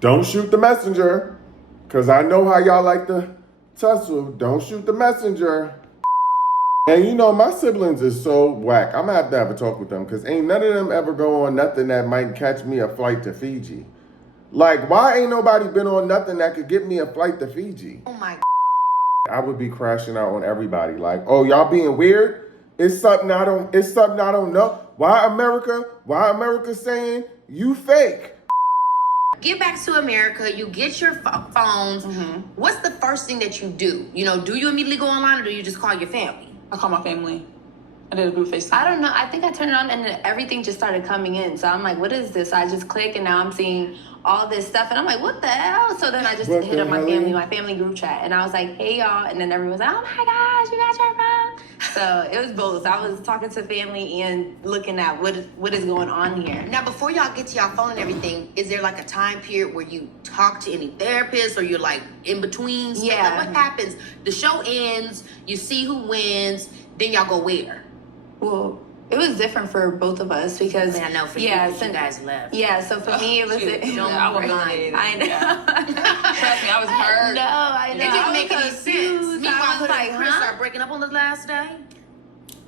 don't shoot the messenger. Because I know how y'all like to tussle. Don't shoot the messenger. And you know, my siblings is so whack. I'm going to have a talk with them. Because ain't none of them ever go on nothing that might catch me a flight to Fiji. Like, why ain't nobody been on nothing that could get me a flight to Fiji? Oh my God. I would be crashing out on everybody. Like, oh, y'all being weird? It's something I don't know. Why America saying you fake? Get back to America, you get your phones. What's the first thing that you do? You know, do you immediately go online or do you just call your family? I call my family. I did a group FaceTime. I don't know. I think I turned it on and then everything just started coming in. So I'm like, what is this? So I just click and now I'm seeing all this stuff and I'm like, what the hell? So then I just hit up my family group chat and I was like, hey y'all. And then everyone's like, oh my gosh, you got your phone. So it was both. I was talking to family and looking at what is going on here. Now, before y'all get to y'all phone and everything, is there like a time period where you talk to any therapists or you're like in between stuff? Yeah. Like what happens? The show ends, you see who wins, then y'all go where? Well, it was different for both of us because I know for you guys left. Yeah, so for me it was I was eliminated. I know. Trust me, I was hurt. I know. It didn't make any sense. Meanwhile, I was like, Chris started breaking up on the last day.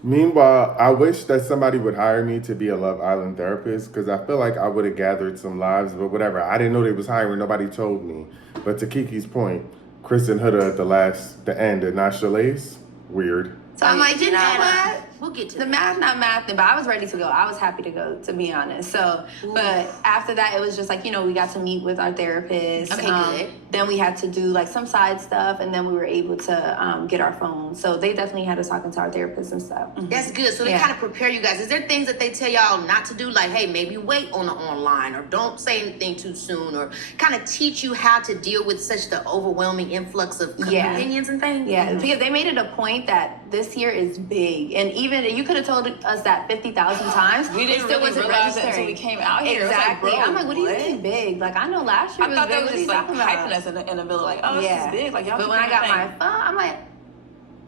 Meanwhile, I wish that somebody would hire me to be a Love Island therapist because I feel like I would have gathered some lives, but whatever. I didn't know they was hiring. Nobody told me. But to Kiki's point, Chris and Huda at the end did not Shalace. Weird. So I'm like, you know what? what? We'll get to the math, not mathing, but I was ready to go. I was happy to go, to be honest. So, but after that, it was just like, you know, we got to meet with our therapist. Okay, good. Then we had to do like some side stuff, and then we were able to get our phones. So they definitely had us talking to our therapist and stuff. That's good. So they kind of prepare you guys. Is there things that they tell y'all not to do? Like, hey, maybe wait on the online or don't say anything too soon or kind of teach you how to deal with such the overwhelming influx of opinions and things? Yeah, because they made it a point that this year is big. And even you could have told us that 50,000 times. We didn't really realize that until we came out here. Exactly. It was like, bro, I'm like, what do you mean big? Like, I know last year I was thought big. they were just like hyping us in the middle, like, oh, this is big. Like, y'all. But when I got my phone, I'm like,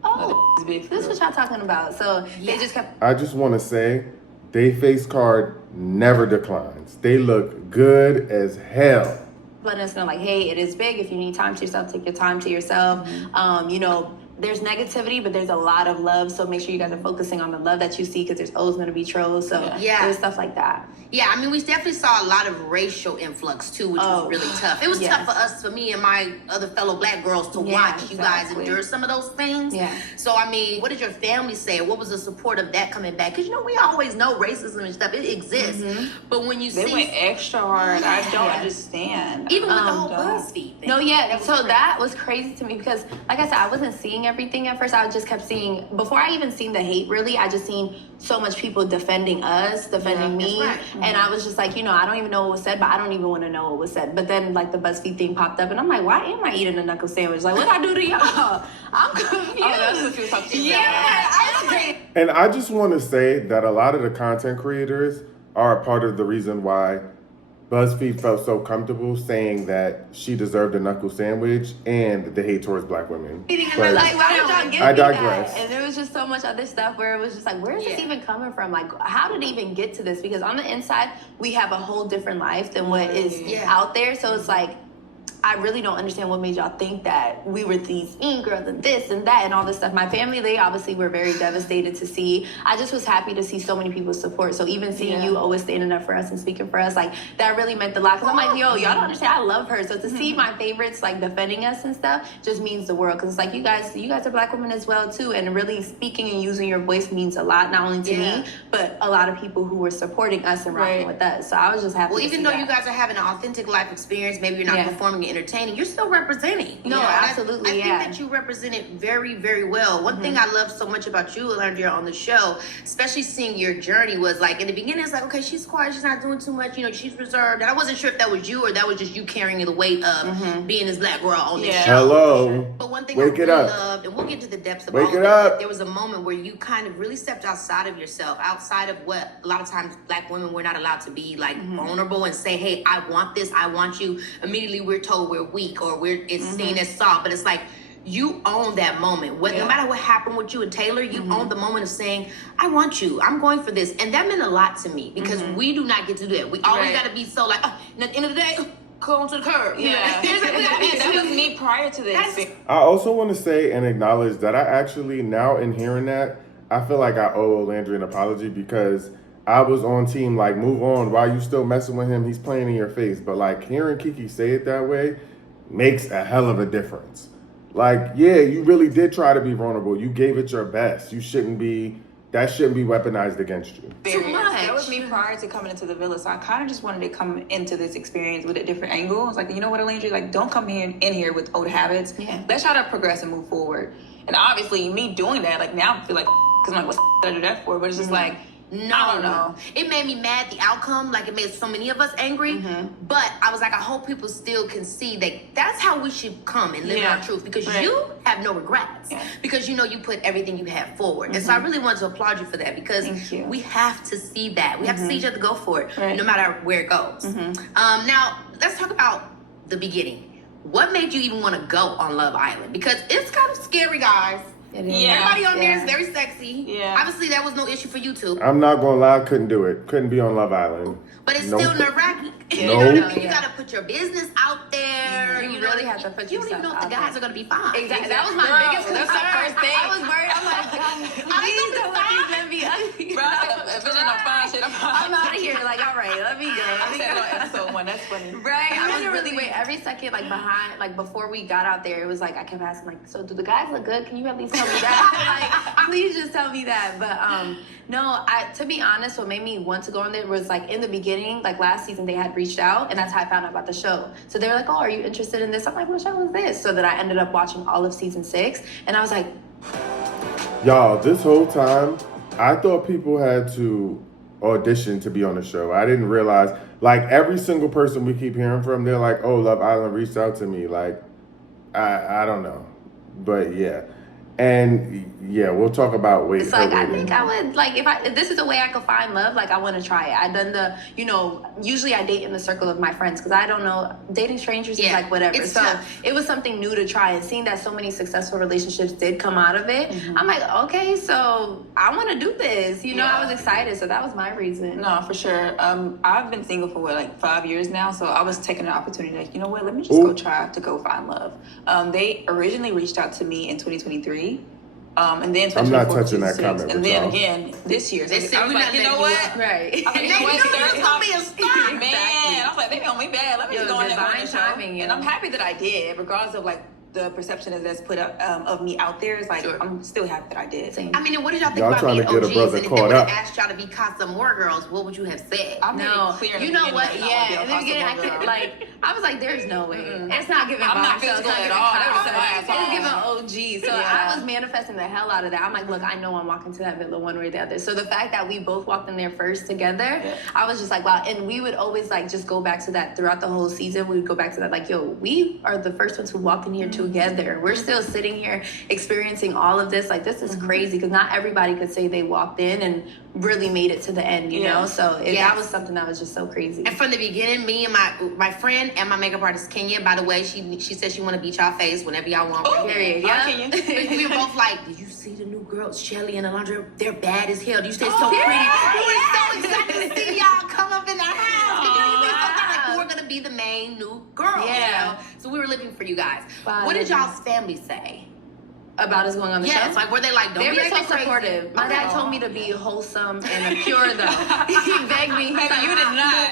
oh, no, big this is what y'all talking about. So they just kept. I just want to say, they face card never declines. They look good as hell. Letting us know, like, hey, it is big. If you need time to yourself, take your time to yourself. You know, there's negativity, but there's a lot of love. So make sure you guys are focusing on the love that you see because there's always going to be trolls. So there's stuff like that. Yeah, I mean, we definitely saw a lot of racial influx too, which was really tough. It was tough for me and my other fellow black girls to watch you guys endure some of those things. Yeah. So, I mean, what did your family say? What was the support of that coming back? Because, you know, we always know racism and stuff. It exists. But when you see... They went extra hard. I don't understand. Even with the whole BuzzFeed thing. No, that was crazy to me because, like I said, I wasn't seeing everything at first. I just kept seeing... Before I even seen the hate, really, I just seen so much people defending us, defending me. Right. And I was just like, you know, I don't even know what was said, but I don't even want to know what was said. But then, like, the BuzzFeed thing popped up, and I'm like, why am I eating a knuckle sandwich? Like, what I do to y'all? I'm confused. Oh, that's what she was talking about. I agree. And I just want to say that a lot of the content creators are a part of the reason why BuzzFeed felt so comfortable saying that she deserved a knuckle sandwich and the hate towards black women. But like, why did y'all give I me digress. that? And there was just so much other stuff where it was just like, where is this even coming from? Like, how did it even get to this? Because on the inside, we have a whole different life than what is out there. So it's like, I really don't understand what made y'all think that we were these mean girls and this and that and all this stuff. My family, they obviously were very devastated to see. I just was happy to see so many people support. So even seeing you always standing up for us and speaking for us, like, that really meant a lot. Because I'm like, yo, y'all don't understand. I love her. So to see my favorites, like, defending us and stuff just means the world. Because it's like, you guys are black women as well, too. And really speaking and using your voice means a lot, not only to me, but a lot of people who were supporting us and rocking with us. So I was just happy to see even though you guys are having an authentic life experience, maybe you're not performing and entertaining, you're still representing. No, absolutely, I think that you represented very, very well. One thing I love so much about you, Olandria, on the show, especially seeing your journey, was like, in the beginning, it's like, okay, she's quiet, she's not doing too much, you know, she's reserved. And I wasn't sure if that was you or that was just you carrying the weight of being this black girl on the show. Hello. But one thing I really loved, and we'll get to the depths of all of it, there was a moment where you kind of really stepped outside of yourself, outside of what a lot of times black women, we're not allowed to be, like, vulnerable and say, hey, I want this, I want you. Immediately we're told we're weak or it's seen as soft, but it's like you own that moment. No matter what happened with you and Taylor, you own the moment of saying, I want you, I'm going for this. And that meant a lot to me because we do not get to do that. We always got to be so like, and at the end of the day, go to the curb. Yeah. That was me prior to this. I also want to say and acknowledge that I actually, now in hearing that, I feel like I owe Olandria an apology because I was on team, like, move on. Why you still messing with him? He's playing in your face. But, like, hearing Keke say it that way makes a hell of a difference. Like, yeah, you really did try to be vulnerable. You gave it your best. That shouldn't be weaponized against you. Too much. That was me prior to coming into the villa, so I kind of just wanted to come into this experience with a different angle. I was like, you know what, Olandria, like, don't come in here with old habits. Yeah. Let's try to progress and move forward. And obviously, me doing that, like, now I feel like, because I'm like, what did I do that for? But it's just like, I don't know. It made me mad, the outcome. Like, it made so many of us angry. But I was like, I hope people still can see that that's how we should come and live our truth. Because you have no regrets. Yeah. Because you know you put everything you have forward. And so I really wanted to applaud you for that. Because we have to see that. We have to see each other go for it. Right. No matter where it goes. Now, let's talk about the beginning. What made you even want to go on Love Island? Because it's kind of scary, guys. Everybody on there is very sexy. Yeah. Obviously, that was no issue for you two. I'm not going to lie, I couldn't do it. Couldn't be on Love Island. But it's still nerve-wracking. You Nope. know what I mean? You got to put your business out there. You really have to put You don't even know if the guys are going to be fine. Exactly. That was my biggest concern. That's the first thing. I was worried. I'm like, please don't let these men be ugly. Bro, if it's not fine shit, I'm out of here. Like, all right, let me go. I said it on episode 1. That's funny. Right. I was really wait every second, like behind, like before we got out there, it was like I kept asking, like, so do the guys look good? Can you at least tell me that? Like, please just tell me that. But no, to be honest, what made me want to go on there was like in the beginning, like last season, they had reached out, and that's how I found out about the show. So they were like, oh, are you interested in this? I'm like, what show is this? So then I ended up watching all of season 6, and I was like, Y'all, this whole time, I thought people had to audition to be on the show. I didn't realize, like, every single person we keep hearing from, they're like, oh, Love Island reached out to me. Like, I don't know. But yeah. And yeah, we'll talk about it's like I think I would like if this is a way I could find love, like I want to try it. I've done the, usually I date in the circle of my friends because I don't know, dating strangers is like whatever. It's so tough. it was something new to try, and seeing that so many successful relationships did come out of it, I'm like, okay, so I want to do this. I was excited, so that was my reason. No, for sure. I've been single for like 5 years now, so I was taking an opportunity, like, you know what, let me just go try to go find love. They originally reached out to me in 2023. And then I'm not touching that comment. And then again this year, so I was like, you know what? Right. I was like, you know what? It's gonna be a start. Man, I was like, they on me bad. Let me just go in there and divine timing, and I'm happy that I did, regardless of like the perception that's put up of me out there. Is like I'm still happy that I did. I mean, and what did y'all think Y'all about trying being to get a OGs? brother And if caught they would have up. asked y'all to be Casa More Girls, what would you have said? I made it clear. You know what? Yeah, in the beginning, I was like, "There's no way." It's not giving. I'm not physical at all. It's giving OG. So I was manifesting the hell out of that. I'm like, look, I know I'm walking to that villa one way or the other. So the fact that we both walked in there first together, I was just like, wow. And we would always like just go back to that throughout the whole season. We would go back to that, like, yo, we are the first ones who walked in here together. We're still sitting here experiencing all of this. Like, this is crazy because not everybody could say they walked in and really made it to the end, you know? So that was something that was just so crazy. And from the beginning, me and my friend and my makeup artist, Kenya, by the way, she said she want to beat y'all face whenever y'all want. Period. Yeah. We were both like, did you see the new girls, Chelly and Olandria? They're bad as hell. You stay so pretty. We were so excited to see y'all come up in the house. We felt like we were going to be the main new girls. Yeah. So we were living for you guys. Wow. What did y'all's family say? About us going on the show? Yes, like were they like, don't they be were so acting crazy? supportive. My dad told me to be wholesome and pure, though. He begged me. Baby, you did not.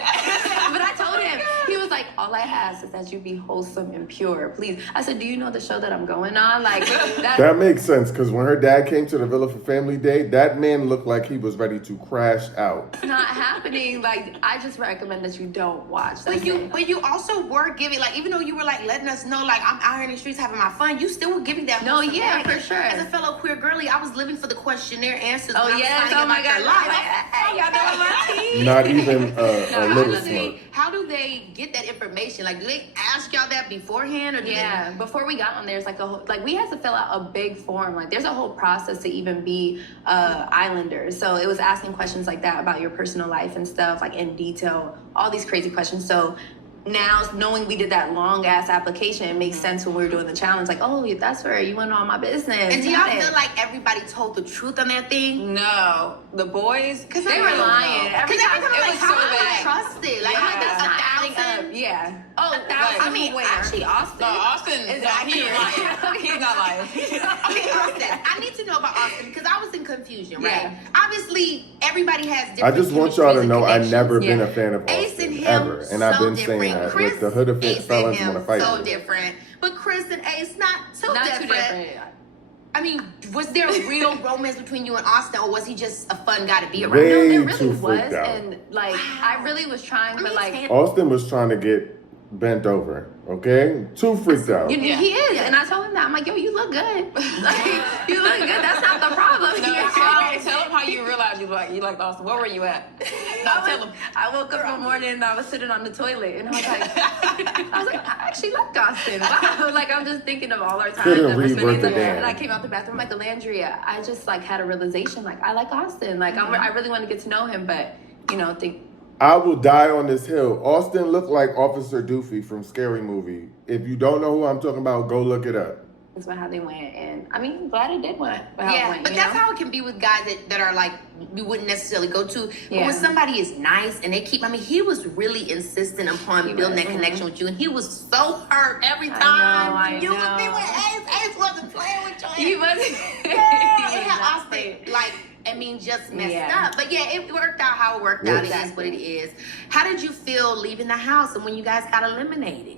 But I told him, he was like, all I ask is that you be wholesome and pure, please. I said, do you know the show that I'm going on? Like, That makes sense, because when her dad came to the villa for family day, that man looked like he was ready to crash out. it's not happening. Like, I just recommend that you don't watch. But you also were giving, like, even though you were like letting us know, like, I'm out here in the streets having my fun, you still were giving that. No, yeah, for sure. As a fellow queer girly, I was living for the questionnaire answers. Oh, when I was yes. finding Oh, my about your God. life. Hey, y'all know my tea. Not even a little smart. How do they get that information? Like, do they ask y'all that beforehand, or do Yeah, before we got on there, it's like we had to fill out a big form. Like, there's a whole process to even be Islander. So it was asking questions like that about your personal life and stuff, like in detail, all these crazy questions. So now knowing we did that long ass application, it makes sense when we were doing the challenge. Like, oh, that's where you went on my business. And do y'all feel like everybody told the truth on their thing? No, the boys, because they were lying. Every time it was so bad. Trusted. Like, how like 1,000. Yeah. Oh, 1,000. I mean, actually, Austin. No, Austin. Is He's lying. He's not lying. Okay, Austin. I need to know about Austin because I was in confusion, right? Yeah. Obviously, everybody has different. I just want y'all to know I've never been Yeah. a fan of Ace Austin and him, ever, and I've been so saying different. that. Chris, Like the hood of Ace fellas and want to him, fight. so me. different. But Chris and Ace, not too Not different. too different. I mean, was there a real romance between you and Austin, or was he just a fun guy to be around? Way No, there really too was, freaked out. and like I really was trying, but like Austin was trying to get bent over. Okay, too freaked out. he is, and I told him that I'm like, yo, you look good. Like, you look good. That's not the problem. Tell him how you realized you like Austin. Where were you at? Tell him. I woke up one morning and I was sitting on the toilet and I was like, I actually like Austin. Wow. Like I'm just thinking of all our time. Couldn't read worth a damn. And I came out the bathroom like Olandria. I just like had a realization like I like Austin. Like I really want to get to know him, but I will die on this hill. Austin looked like Officer Doofy from Scary Movie. If you don't know who I'm talking about, go look it up. That's how they went, and I mean, glad it did went. Yeah, but that's how it can be with guys that are like we wouldn't necessarily go to. But when somebody is nice and they keep, I mean, he was really insistent upon building that connection with you, and he was so hurt every time you would be with Ace. Ace wasn't playing with you. He wasn't. Austin, like. I mean, just messed up. But yeah, it worked out how it worked out. It is what it is. How did you feel leaving the house and when you guys got eliminated?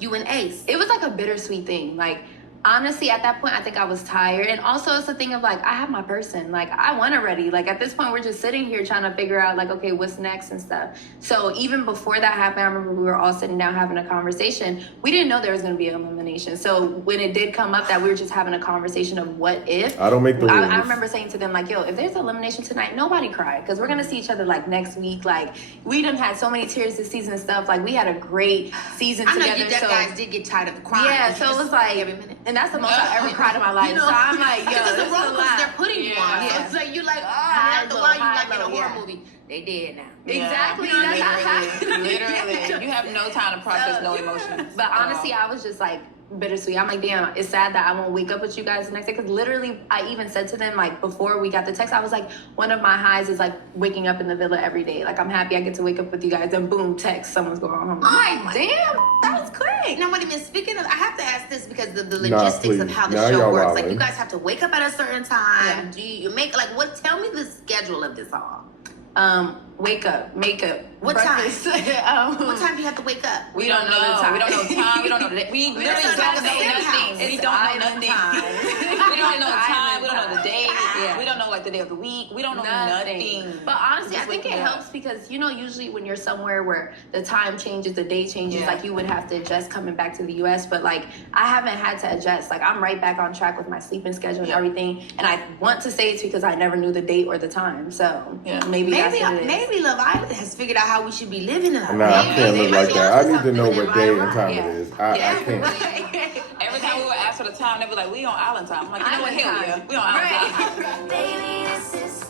You and Ace. It was like a bittersweet thing. Like, honestly, at that point, I think I was tired. And also, it's the thing of like, I have my person. Like, I won already. Like, at this point, we're just sitting here trying to figure out, like, okay, what's next and stuff. So, even before that happened, I remember we were all sitting down having a conversation. We didn't know there was going to be an elimination. So, when it did come up that we were just having a conversation of what if. I don't make the rules. I remember saying to them, like, yo, if there's elimination tonight, nobody cry. Because we're going to see each other, like, next week. Like, we done had so many tears this season and stuff. Like, we had a great season together. I know you guys did get tired of crying. Yeah, so it was like every minute. And that's the most I've ever cried in my life. So I'm like, yo, because this the roller coaster they're putting you on. Yeah. So you're like, after a while, you like in a horror movie. They dead now. Exactly. Literally. You have no time to process no emotions. But honestly, I was just like bittersweet. I'm like, damn, it's sad that I won't wake up with you guys the next day. Because literally, I even said to them, like, before we got the text, I was like, one of my highs is like waking up in the villa every day. Like, I'm happy I get to wake up with you guys. And boom, text, someone's going home. I'm like, damn, that was quick. Now, wait a minute. Speaking of, I have to ask this because the logistics of how the show works. Like, you guys have to wake up at a certain time. Yeah. Do you make tell me the schedule of this all. Wake up, makeup. What breakfast. time? What time do you have to wake up? We don't know the time. We don't know time. We don't know the We literally don't know nothing. We don't know nothing. We don't know time. We don't know the day. We don't know like the day of the week. We don't know nothing. But honestly, I think it helps because usually when you're somewhere where the time changes, the day changes, like you would have to adjust coming back to the US. But like I haven't had to adjust. Like I'm right back on track with my sleeping schedule and everything. And I want to say it's because I never knew the date or the time. So maybe Love Island has figured out how we should be living in our Nah, I can't live like that. I need to know what day and time it is. I can't. Every time we would ask for the time, they'd be like, we on island time. I'm like, you know what? Hell yeah. We on island time. Baby, this is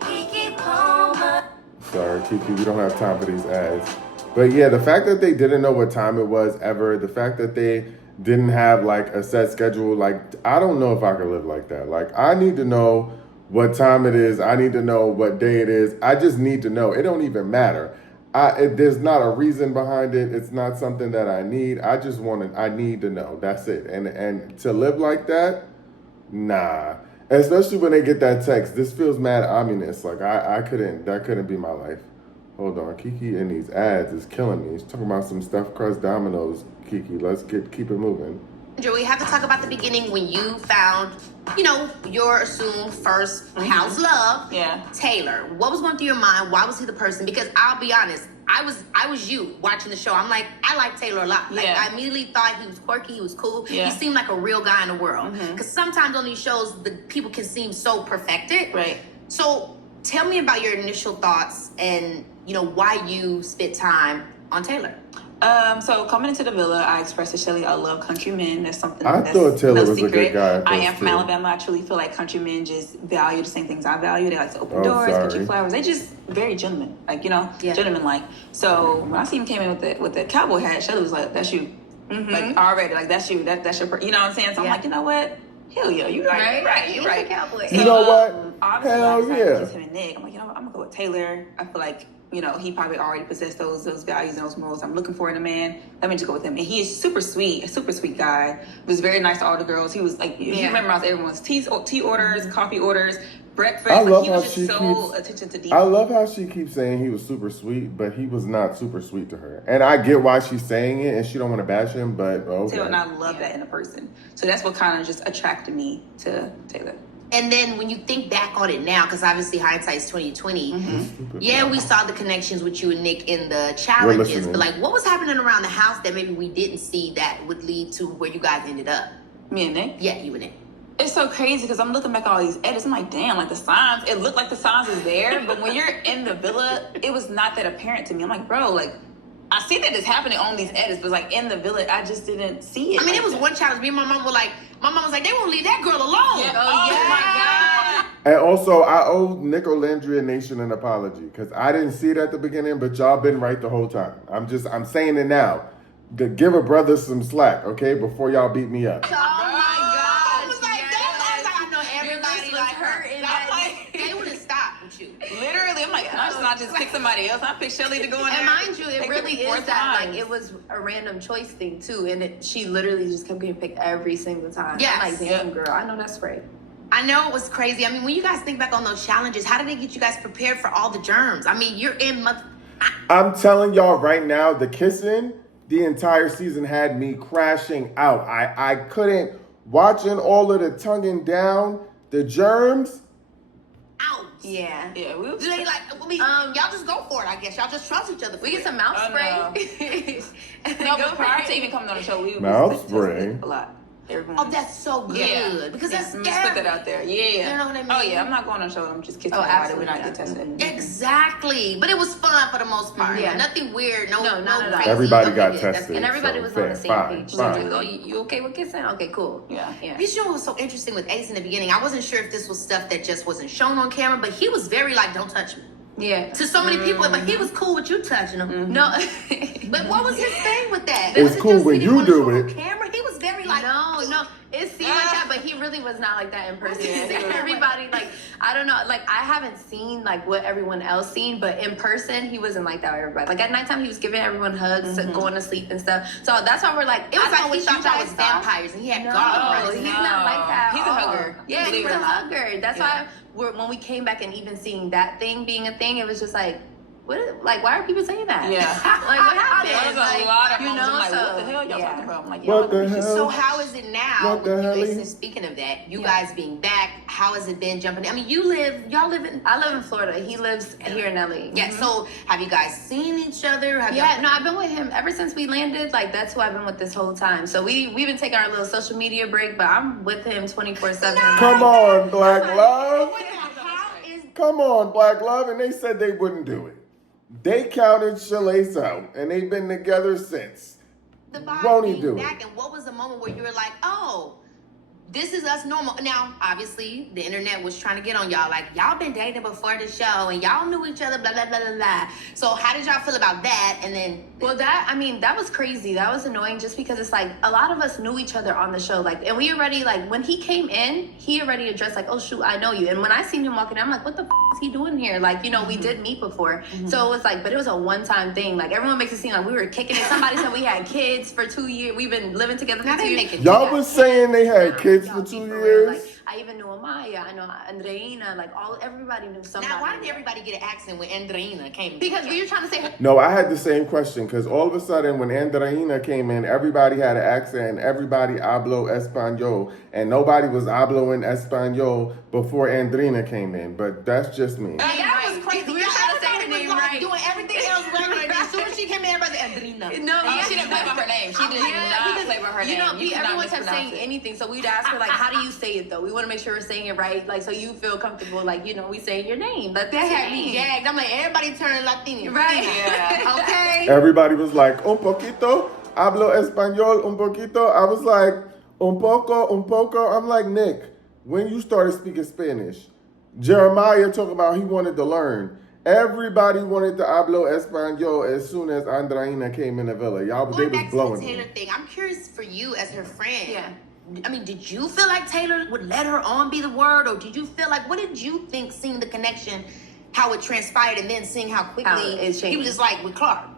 Keke Palmer. Sorry, Keke, we don't have time for these ads. But yeah, the fact that they didn't know what time it was ever, the fact that they didn't have like a set schedule, like I don't know if I could live like that. Like I need to know what time it is. I need to know what day it is. I just need to know. It don't even matter. There's not a reason behind it. It's not something that I need. I need to know. That's it. And to live like that, nah. Especially when they get that text. This feels mad ominous. Like that couldn't be my life. Hold on. Keke in these ads is killing me. He's talking about some stuffed crust Domino's. Keke, let's keep it moving. Joey, we have to talk about the beginning when you found, your assumed first house love, Taylor. What was going through your mind? Why was he the person? Because I'll be honest, I was you watching the show. I'm like, I like Taylor a lot. Like I immediately thought he was quirky, he was cool. He seemed like a real guy in the world. Because sometimes on these shows, the people can seem so perfected. Right. So tell me about your initial thoughts and why you spent time on Taylor. So coming into the villa, I expressed to Shelly I love country men. That's something I that's thought Taylor no was secret. a good guy. I am from Alabama. I truly feel like country men just value the same things I value. They like to open doors, get you flowers. They just very gentlemen, like gentleman like. So when I seen him came in with the cowboy hat, Shelly was like, "That's you." Like already, like that's you. That's your. You know what I'm saying? So I'm like, you know what? Hell yeah, you right. You're right. Cowboy. You know what? Obviously, Hell yeah. Just him and Nick. I'm like, I'm gonna go with Taylor. I feel like he probably already possessed those values and those morals I'm looking for in a man. Let me just go with him. And he is super sweet, a super sweet guy. Was very nice to all the girls. He was like, he memorized everyone's tea orders, coffee orders, breakfast. I love he how was just she so attention to detail. I love how she keeps saying he was super sweet, but he was not super sweet to her. And I get why she's saying it, and she don't want to bash him, but okay. And I love that in a person. So that's what kind of just attracted me to Taylor. And then when you think back on it now, because obviously hindsight's 2020, yeah, we saw the connections with you and Nick in the challenges, but like what was happening around the house that maybe we didn't see that would lead to where you guys ended up? Me and Nick? Yeah, you and Nick. It's so crazy because I'm looking back at all these edits. I'm like, damn, like the signs, it looked like the signs is there, but when you're in the villa, it was not that apparent to me. I'm like, bro, like, I see that it's happening on these edits, but like in the villa, I just didn't see it. I mean, it was one challenge. Me and my mom was like, they won't leave that girl alone. Yeah. Oh my God. And also, I owe Nick Olandria Nation an apology because I didn't see it at the beginning, but y'all been right the whole time. I'm saying it now. Give a brother some slack, okay, before y'all beat me up. Oh my God. I was like, I know everybody like her. They wouldn't stop with you. Literally, I'm like, can I just not just pick somebody else? I pick Shelly to go in there. And mind you, it really is that, like, it was a random choice thing, too. And she literally just kept getting picked every single time. Yes. I'm like, damn, girl, I know that's right. I know it was crazy. I mean, when you guys think back on those challenges, how did they get you guys prepared for all the germs? I mean, you're in I'm telling y'all right now, the kissing, the entire season had me crashing out. I couldn't, watching all of the tonguing down, the germs. out. Yeah. Yeah, we Do they like, y'all just go for it, I guess. Y'all just trust each other. We get some mouth spray. No, but prior to even coming on the show, we Mouth spray a lot. Everyone. Oh, that's so good. Yeah. Because that's scary. Just put that out there. Yeah. You know what I mean? Oh, yeah. I'm not going on the show. I'm just kissing everybody. We're not getting tested. Exactly. But it was fun for the most part. Yeah. Nothing weird. No, not at all. crazy. Everybody Okay, got good. tested. And everybody so was on the same fine, page. fine. So, you okay with kissing? Okay, cool. Yeah. You know what was so interesting with Ace in the beginning? I wasn't sure if this was stuff that just wasn't shown on camera, but he was very like, don't touch me. Yeah. To so many people, but he was cool with you touching him. No. But what was his thing with that? It's Was it cool just when he didn't you want to do show it. on camera? He was very like, No. It seemed like that, but he really was not like that in person. Everybody, like, I don't know, like, I haven't seen, like, what everyone else seen, but in person, he wasn't like that with everybody. Like, at nighttime, he was giving everyone hugs, going to sleep and stuff. So that's why we're like, it was like he you thought y'all was vampires, and he had garlic around his he's neck. not like that. He's a hugger. Yeah, Believe he's it a or not. hugger. That's why when we came back and even seeing that thing being a thing, it was just like, why are people saying that? Yeah. Like, what happened? There's Like, a lot of you moments know, I'm like, so, what the hell y'all yeah. talking about? I'm like, What the y'all hell? So how is it now? What the with you hell? guys, speaking of that, you guys being back, how has it been jumping? I mean, y'all live in. I live in Florida. He lives here in LA. Yeah. So have you guys seen each other? No, I've been with him ever since we landed. Like, that's who I've been with this whole time. So we've been taking our little social media break, but I'm with him 24/7. Come on, Black Love. How is Come on, Black Love. And they said they wouldn't do it. They counted Shalace out, and they've been together since. the vibe Won't he being do it? back? And what was the moment where you were like, oh, this is us normal? Now, obviously, the internet was trying to get on y'all. Like, y'all been dating before the show, and y'all knew each other, blah, blah, blah, blah, blah. So how did y'all feel about that? And then... Well, that was crazy. That was annoying just because it's like a lot of us knew each other on the show. Like, and we already, like, when he came in, he already addressed, like, oh, shoot, I know you. And when I seen him walking in, I'm like, what the is he doing here? Like, we did meet before. So it was like, but it was a one-time thing. Like, everyone makes it seem like we were kicking it. Somebody said we had kids for 2 years. We've been living together for 2 years. Y'all was saying they had kids for 2 years? Like, I even knew Amaya. I know Andreina. Like, everybody knew somebody. Now, why did everybody get an accent when Andreina came? Because we were trying to say... No, I had the same question because all of a sudden when Andreina came in, everybody had an accent and everybody hablo Espanol and nobody was habloing Espanol before Andreina came in. But that's just me. That was crazy. We were trying to say her Everybody name was like right. doing everything else regular. And as soon as she came in, everybody Andreina. No, She didn't play by her name. She did not play by with her You know, name. everyone kept saying anything, so we'd ask her, like, how do you say it, though? We want to make sure we're saying it right, like, so you feel comfortable, like, you know, we saying your name. That had me gagged. I'm like, everybody turning Latino. Right. Yeah. Okay. Everybody was like, un poquito, hablo español, un poquito. I was like, un poco. I'm like, Nick, when you started speaking Spanish, Jeremiah talking about he wanted to learn. Everybody wanted to hablo español as soon as Andreina came in the villa. Y'all, they was blowing to the Taylor me. thing, I'm curious for you as her friend. Yeah. I mean, did you feel like Taylor would let her on be the word, or did you feel like, what did you think, seeing the connection, how it transpired, and then seeing how quickly he was just like with Clark?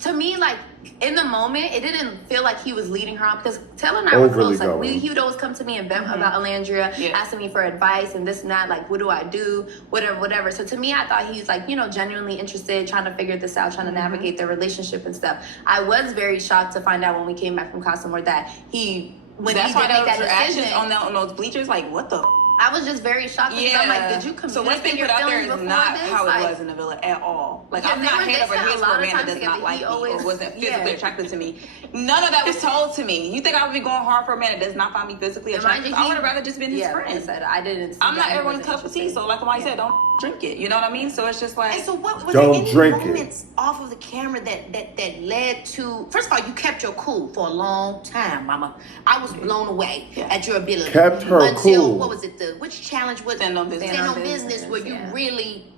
To me, like, in the moment, it didn't feel like he was leading her on, because Taylor and I were close. Like, he would always come to me and vent about Olandria, asking me for advice and this and that, like, what do I do, whatever. So to me, I thought he's, like, you know, genuinely interested, trying to figure this out, trying to navigate their relationship and stuff. I was very shocked to find out when we came back from Costumore that That's why those reactions on those bleachers, like, what the I was just very shocked because I'm like, did you So what's being put out there is not how it was in the villa at all. Like, I'm not head over heels for a man that does not like me or wasn't physically attracted to me. None of that was told to me. You think I would be going hard for a man that does not find me physically attractive? I would have rather just been his friend. I didn't. I'm not everyone's cup of tea, so like I said, don't drink it. You know what I mean? So it's just like. And so what was there any moments off of the camera that led to? First of all, you kept your cool for a long time, Mama. I was blown away at your ability. Kept her until cool. What was it? Which challenge was Stand on Business? Stand on Business, where you really.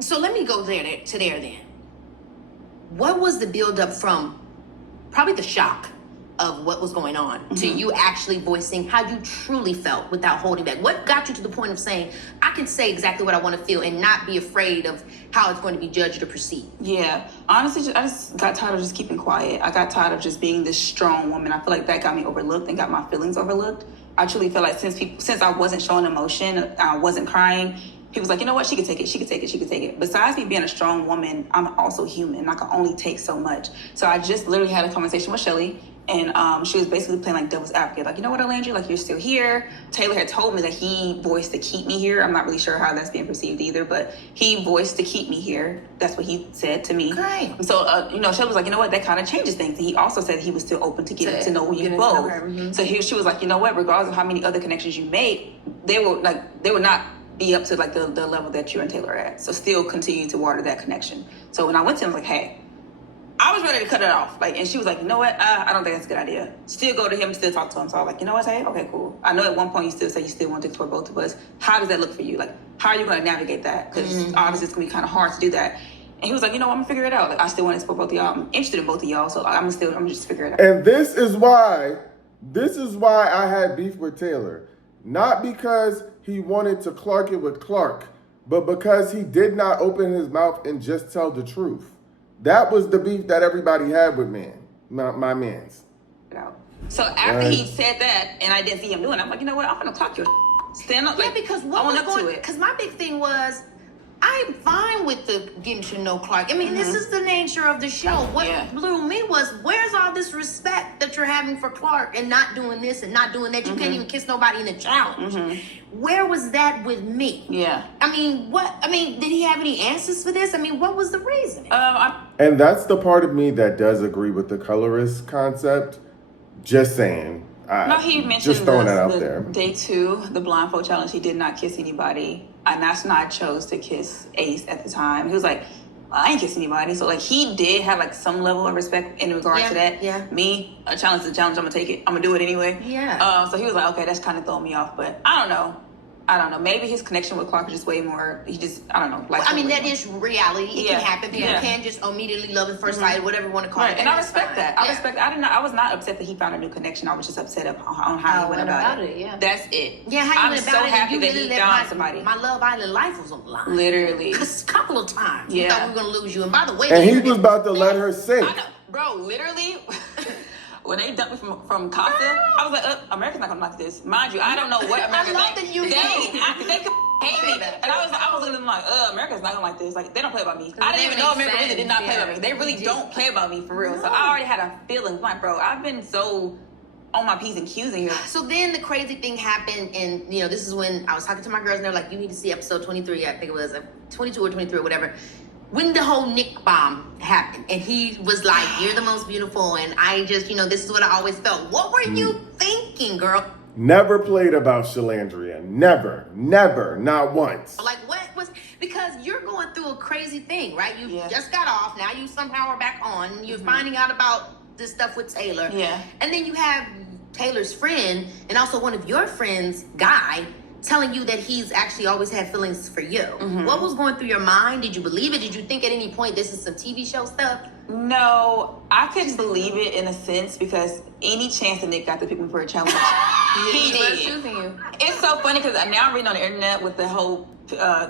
So let me go there then. What was the build up from? Probably the shock of what was going on to you actually voicing how you truly felt without holding back. What got you to the point of saying, I can say exactly what I want to feel and not be afraid of how it's going to be judged or perceived? Yeah, honestly, I just got tired of just keeping quiet. I got tired of just being this strong woman. I feel like that got me overlooked and got my feelings overlooked. I truly feel like since I wasn't showing emotion, I wasn't crying, people was like, you know what, she could take it. Besides me being a strong woman, I'm also human. I can only take so much. So I just literally had a conversation with Shelly, and she was basically playing like devil's advocate. Like, you know what, Olandria, like, you're still here. Taylor had told me that he voiced to keep me here. I'm not really sure how that's being perceived either, but he voiced to keep me here. That's what he said to me. Okay. So, Shelly was like, you know what, that kind of changes things. And he also said he was still open to getting to know you both. So she was like, you know what, regardless of how many other connections you make, they would not be up to like the level that you and Taylor are at. So still continue to water that connection. So when I went to him, I was like, hey, I was ready to cut it off. Like, and she was like, you know what? I don't think that's a good idea. Still go to him, still talk to him. So I was like, you know what? Hey, okay, cool. I know at one point you still say you still want to explore both of us. How does that look for you? Like, how are you going to navigate that? Because obviously it's going to be kind of hard to do that. And he was like, you know, I'm going to figure it out. Like, I still want to explore both of y'all. I'm interested in both of y'all. So I'm just figure it out. And this is why I had beef with Taylor. Not because he wanted to Clark it with Clark, but because he did not open his mouth and just tell the truth. That was the beef that everybody had with my mans. So after he said that, and I didn't see him doing it, I'm like, you know what? I'm going to clock your stand up. Yeah, because what was going? Because my big thing was, I'm fine with the getting to know Clark. I mean, this is the nature of the show. What blew me was, where's all this respect that you're having for Clark and not doing this and not doing that? You can't even kiss nobody in the challenge. Where was that with me? Yeah. I mean, did he have any answers for this? I mean, what was the reason? And that's the part of me that does agree with the colorist concept. Just saying. He mentioned just throwing that out there. Day 2, the blindfold challenge, he did not kiss anybody. And that's when I chose to kiss Ace at the time. He was like, I ain't kiss anybody. So like, he did have like some level of respect in regard to that. Yeah. Me, a challenge is a challenge. I'm gonna take it. I'm gonna do it anyway. Yeah. So he was like, okay, that's kind of throwing me off. But I don't know. Maybe his connection with Clark is just way more. I don't know. Like, I mean, that is reality. It can happen. People can just immediately love at first sight, or whatever you want to call it. And I respect that. I was not upset that he found a new connection. I was just upset on how he went about it. Yeah. That's it. Yeah, how you went about it. I'm so happy that he found somebody. My Love Island life was on the line. Literally. A couple of times. We thought we were going to lose you. And by the way, and he was about to let her sink. I know. Bro, literally. When they dumped me from Casa, I was like, America's not gonna like this. Mind you, I don't know what America's like. They could hate me. And I was looking at them like, America's not gonna like this. Like, they don't play about me. I didn't even know America really did not play about me. They really don't play about me for real. So I already had a feeling. Like, bro, I've been so on my P's and Q's in here. So then the crazy thing happened, and this is when I was talking to my girls, and they're like, you need to see episode 23. I think it was 22 or 23 or whatever. when the whole Nick bomb happened, and he was like, "You're the most beautiful," and I just, this is what I always felt. What were you thinking, girl? Never played about Chelandria. Never, not once. Like, what was, because you're going through a crazy thing, right? You just got off, now you somehow are back on, you're finding out about this stuff with Taylor. Yeah. And then you have Taylor's friend, and also one of your friends, Guy, telling you that he's actually always had feelings for you. What was going through your mind? Did you believe it? Did you think at any point this is some TV show stuff? No, I couldn't believe it in a sense because any chance that Nick got to pick me for a challenge, he was did. choosing you. It's so funny because now I'm reading on the internet with the whole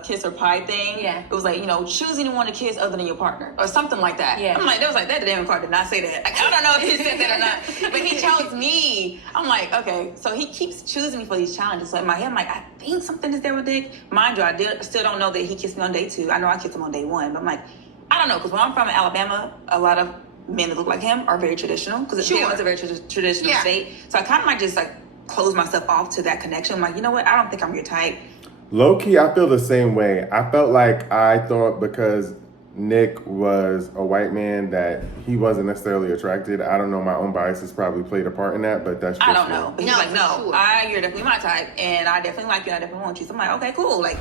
kiss or pie thing. Yeah. It was like, choose anyone to kiss other than your partner or something like that. Yeah. I'm like, that damn card did not say that. Like, I don't know if he said that or not, but he chose me. I'm like, okay, so he keeps choosing me for these challenges. So in my head, I'm like, I think something is there with Nick. Mind you, I still don't know that he kissed me on day 2. I know I kissed him on day 1, but I'm like, I don't know, because where I'm from in Alabama, a lot of men that look like him are very traditional, because Alabama's a very traditional state. So I kind of might just like close myself off to that connection. I'm like, you know what? I don't think I'm your type. Low key, I feel the same way. I felt like I thought because Nick was a white man that he wasn't necessarily attracted. I don't know. My own biases probably played a part in that, but that's just I don't know. But he's like, no, sure. you're definitely my type, and I definitely like you, and I definitely want you. So I'm like, okay, cool. Like,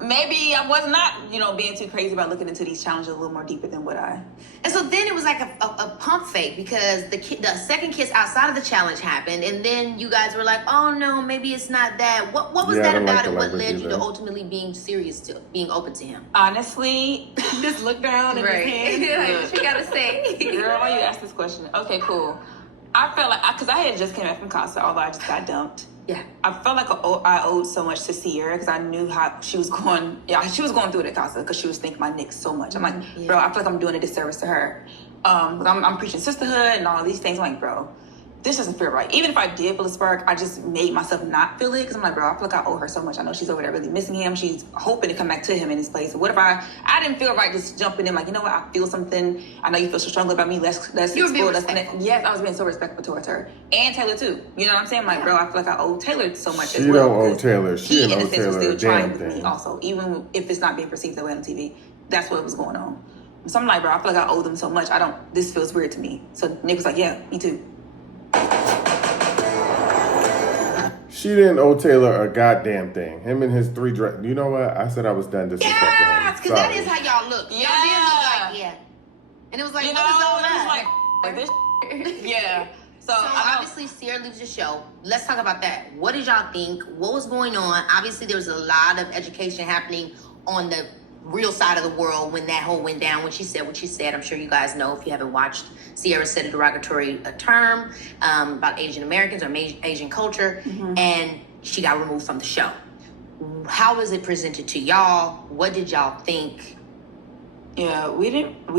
maybe I was not, being too crazy about looking into these challenges a little more deeper than what I. And so then it was like a pump fake, because the second kiss outside of the challenge happened, and then you guys were like, "Oh no, maybe it's not that." What was that about, and what led you to ultimately being serious, to being open to him? Honestly, just look down at his hand. Like, what you gotta say? Girl, why you ask this question? Okay, cool. I felt like, because I had just came back from Casa, although I just got dumped. Yeah. I felt like I owed so much to Sierra because I knew how she was going. Yeah, she was going through it at Casa because she was thinking my Nick so much. I'm like, bro, I feel like I'm doing a disservice to her. I'm preaching sisterhood and all of these things. I'm like, bro, this doesn't feel right. Even if I did feel a spark, I just made myself not feel it because I'm like, bro, I feel like I owe her so much. I know she's over there really missing him. She's hoping to come back to him in his place. So what if I didn't feel right just jumping in, like, you know what, I feel something. I know you feel so strongly about me. Let's explore. Let's connect. Yes, I was being so respectful towards her. And Taylor too. You know what I'm saying? I'm like, bro, I feel like I owe Taylor so much as well. She don't owe Taylor. She in don't a owe sense was Taylor still a trying damn with me thing. also, even if it's not being perceived that way on TV. That's what was going on. So I'm like, bro, I feel like I owe them so much. This feels weird to me. So Nick was like, yeah, me too. She didn't owe Taylor a goddamn thing. Him and his 3 dress. You know what? I said I was done disrespecting him. Yes, because that is how y'all look. Y'all did look like, yeah. And it was like, what is all that? Like this. Yeah. So obviously Sierra leaves the show. Let's talk about that. What did y'all think? What was going on? Obviously there was a lot of education happening on the real side of the world when that whole went down, when she said what she said. I'm sure you guys know if you haven't watched. Sierra said a derogatory term about Asian Americans or Asian culture, and she got removed from the show. How was it presented to y'all? What did y'all think? Yeah, we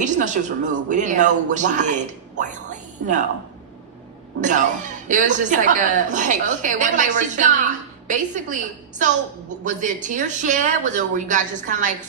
just know she was removed. We didn't know what she did. Oily. No. It was just like okay, one day we're she's chilling. gone. Basically, so was there tears shed? Were you guys just kind of like,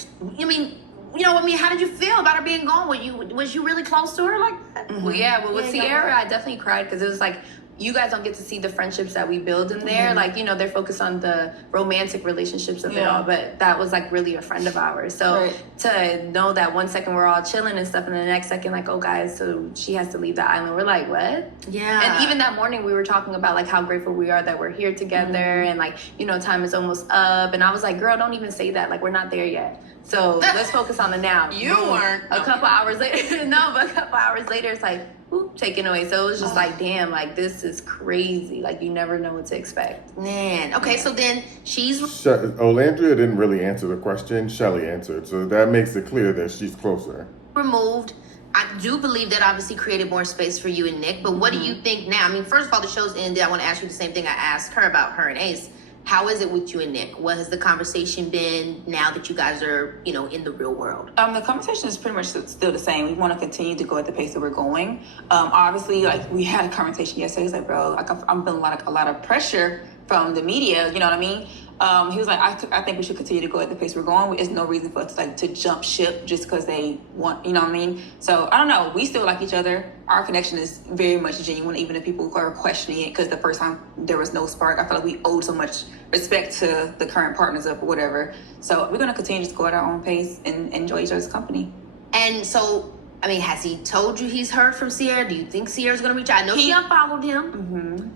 how did you feel about her being gone? Was you really close to her? Like, well, with Sierra, I definitely cried because it was like, you guys don't get to see the friendships that we build in there. Like, they're focused on the romantic relationships of it all, but that was like really a friend of ours. So to know that one second we're all chilling and stuff, and the next second, like, oh guys, so she has to leave the island. We're like, what? Yeah. And even that morning we were talking about like how grateful we are that we're here together, and like, time is almost up. And I was like, girl, don't even say that. Like, we're not there yet. So let's focus on the now. You weren't. A couple hours later, a couple hours later, it's like, whoop, taken away. So it was just like, damn, like, this is crazy. Like, you never know what to expect. Man. Okay, so then she's... Olandria didn't really answer the question. Shelly answered. So that makes it clear that she's closer. Removed. I do believe that obviously created more space for you and Nick. But what do you think now? I mean, first of all, the show's ended. I want to ask you the same thing I asked her about her and Ace. How is it with you and Nick? What has the conversation been now that you guys are, in the real world? The conversation is pretty much still the same. We want to continue to go at the pace that we're going. Obviously, like, we had a conversation yesterday. It's like, bro, like, I'm feeling a lot of pressure from the media. You know what I mean? He was like, I think we should continue to go at the pace we're going. There's no reason for us to jump ship just because they want, you know what I mean? So I don't know. We still like each other. Our connection is very much genuine, even if people are questioning it, because the first time there was no spark. I feel like we owed so much respect to the current partners of whatever. So we're going to continue to go at our own pace and enjoy each other's company. And so, I mean, has he told you he's heard from Sierra? Do you think Sierra's going to reach out? I know she unfollowed him. Mm-hmm.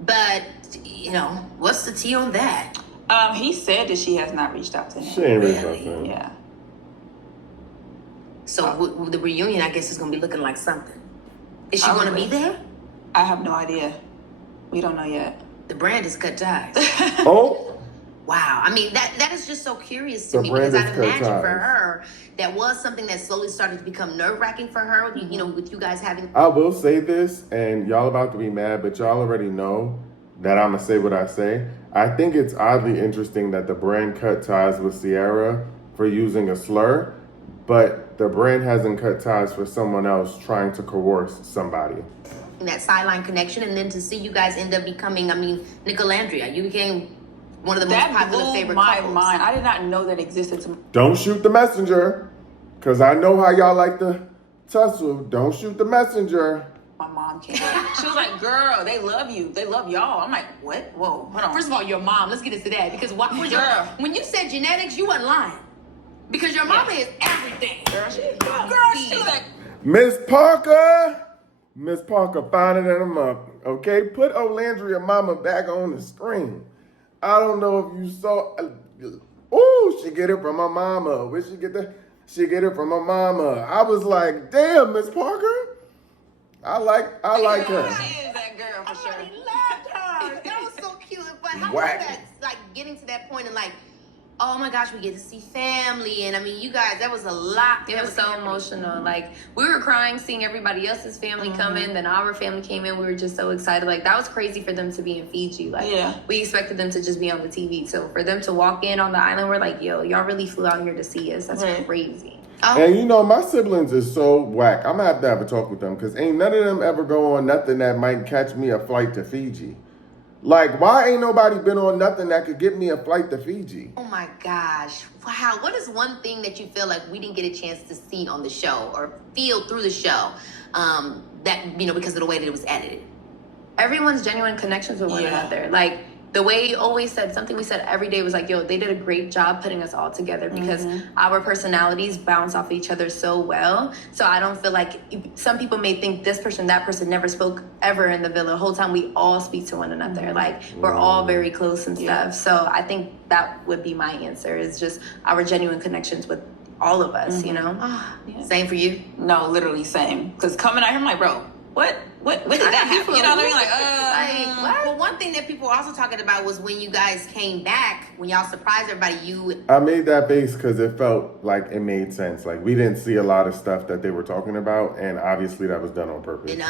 But, you know, what's the tea on that? He said that she has not reached out to him. She ain't reached out to him. Yeah. So the reunion, I guess, is going to be looking like something. Is she going to be there? I have no idea. We don't know yet. The brand is cut ties. Oh. Wow. I mean, that is just so curious to The me, brand because is I'd cut imagine ties. for her, that was something that slowly started to become nerve-wracking for her, you know, with you guys having... I will say this, and y'all about to be mad, but y'all already know that I'm going to say what I say. I think it's oddly interesting that the brand cut ties with Sierra for using a slur, but the brand hasn't cut ties for someone else trying to coerce somebody. That sideline connection, and then to see you guys end up becoming, I mean, Nicolandria. You became one of the most popular favorite couples. Mind. I did not know that existed. Don't shoot the messenger, because I know how y'all like to tussle. Don't shoot the messenger. My mom came. She was like, "Girl, they love you. They love y'all." I'm like, "What? Whoa, hold on." First of all, your mom. Let's get into that, because when you said genetics, you wasn't lying, because your mama is everything. Girl, she was like, Miss Parker finding them up. Okay, put Olandria mama back on the screen. I don't know if you saw. Oh, she get it from her mama. Where she get that? She get it from her mama. I was like, damn, Miss Parker. I like her. She is that girl for sure. I loved her. That was so cute. But how Whack. was that, like, getting to that point and like, oh my gosh, we get to see family, and I mean, you guys, that was a lot. It was so emotional. Like, we were crying seeing everybody else's family come in, then our family came in. We were just so excited. Like, that was crazy for them to be in Fiji. Like, we expected them to just be on the TV. So for them to walk in on the island, we're like, yo, y'all really flew out here to see us. That's crazy. Oh. And you know, my siblings is so whack. I'm gonna have a talk with them, because ain't none of them ever go on nothing that might catch me a flight to Fiji. Like, why ain't nobody been on nothing that could get me a flight to Fiji? Oh my gosh. Wow. What is one thing that you feel like we didn't get a chance to see on the show or feel through the show that, you know, because of the way that it was edited? Everyone's genuine connections with one another. Like, the way you always said, something we said every day was like, yo, they did a great job putting us all together, because our personalities bounce off each other so well. So I don't feel like, some people may think this person, that person never spoke ever in the villa. The whole time we all speak to one another. Like, we're all very close and stuff. So I think that would be my answer, is just our genuine connections with all of us, you know? Same for you? No, literally same. Because coming out here, I'm like, bro, what did that happen? You know what I mean? Like, what? Well, one thing that people were also talking about was when you guys came back, when y'all surprised everybody, I made that face because it felt like it made sense. Like, we didn't see a lot of stuff that they were talking about, and obviously that was done on purpose. and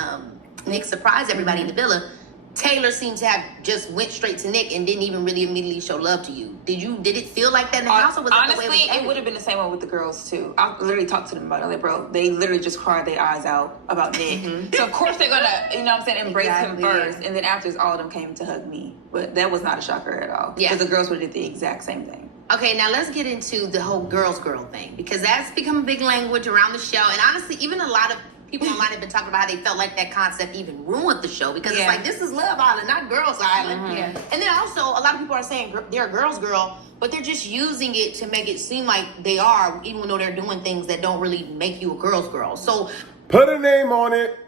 Nick surprised everybody in the villa. Taylor seemed to have just went straight to Nick and didn't even really immediately show love to you. Did it feel like that in the house, or was honestly, it the way it was it would have been the same way with the girls too. I literally talked to them about it. Like, bro, they literally just cried their eyes out about Nick. So of course they're gonna, you know what I'm saying, embrace him first, and then after all of them came to hug me. But that was not a shocker at all. Yeah. Because the girls would have did the exact same thing. Okay, now let's get into the whole girl thing, because that's become a big language around the show. And honestly, even a lot of people online have been talking about how they felt like that concept even ruined the show, because it's like, this is Love Island, not Girls Island. And then also, a lot of people are saying they're a girl's girl, but they're just using it to make it seem like they are, even though they're doing things that don't really make you a girl's girl. So put a name on it.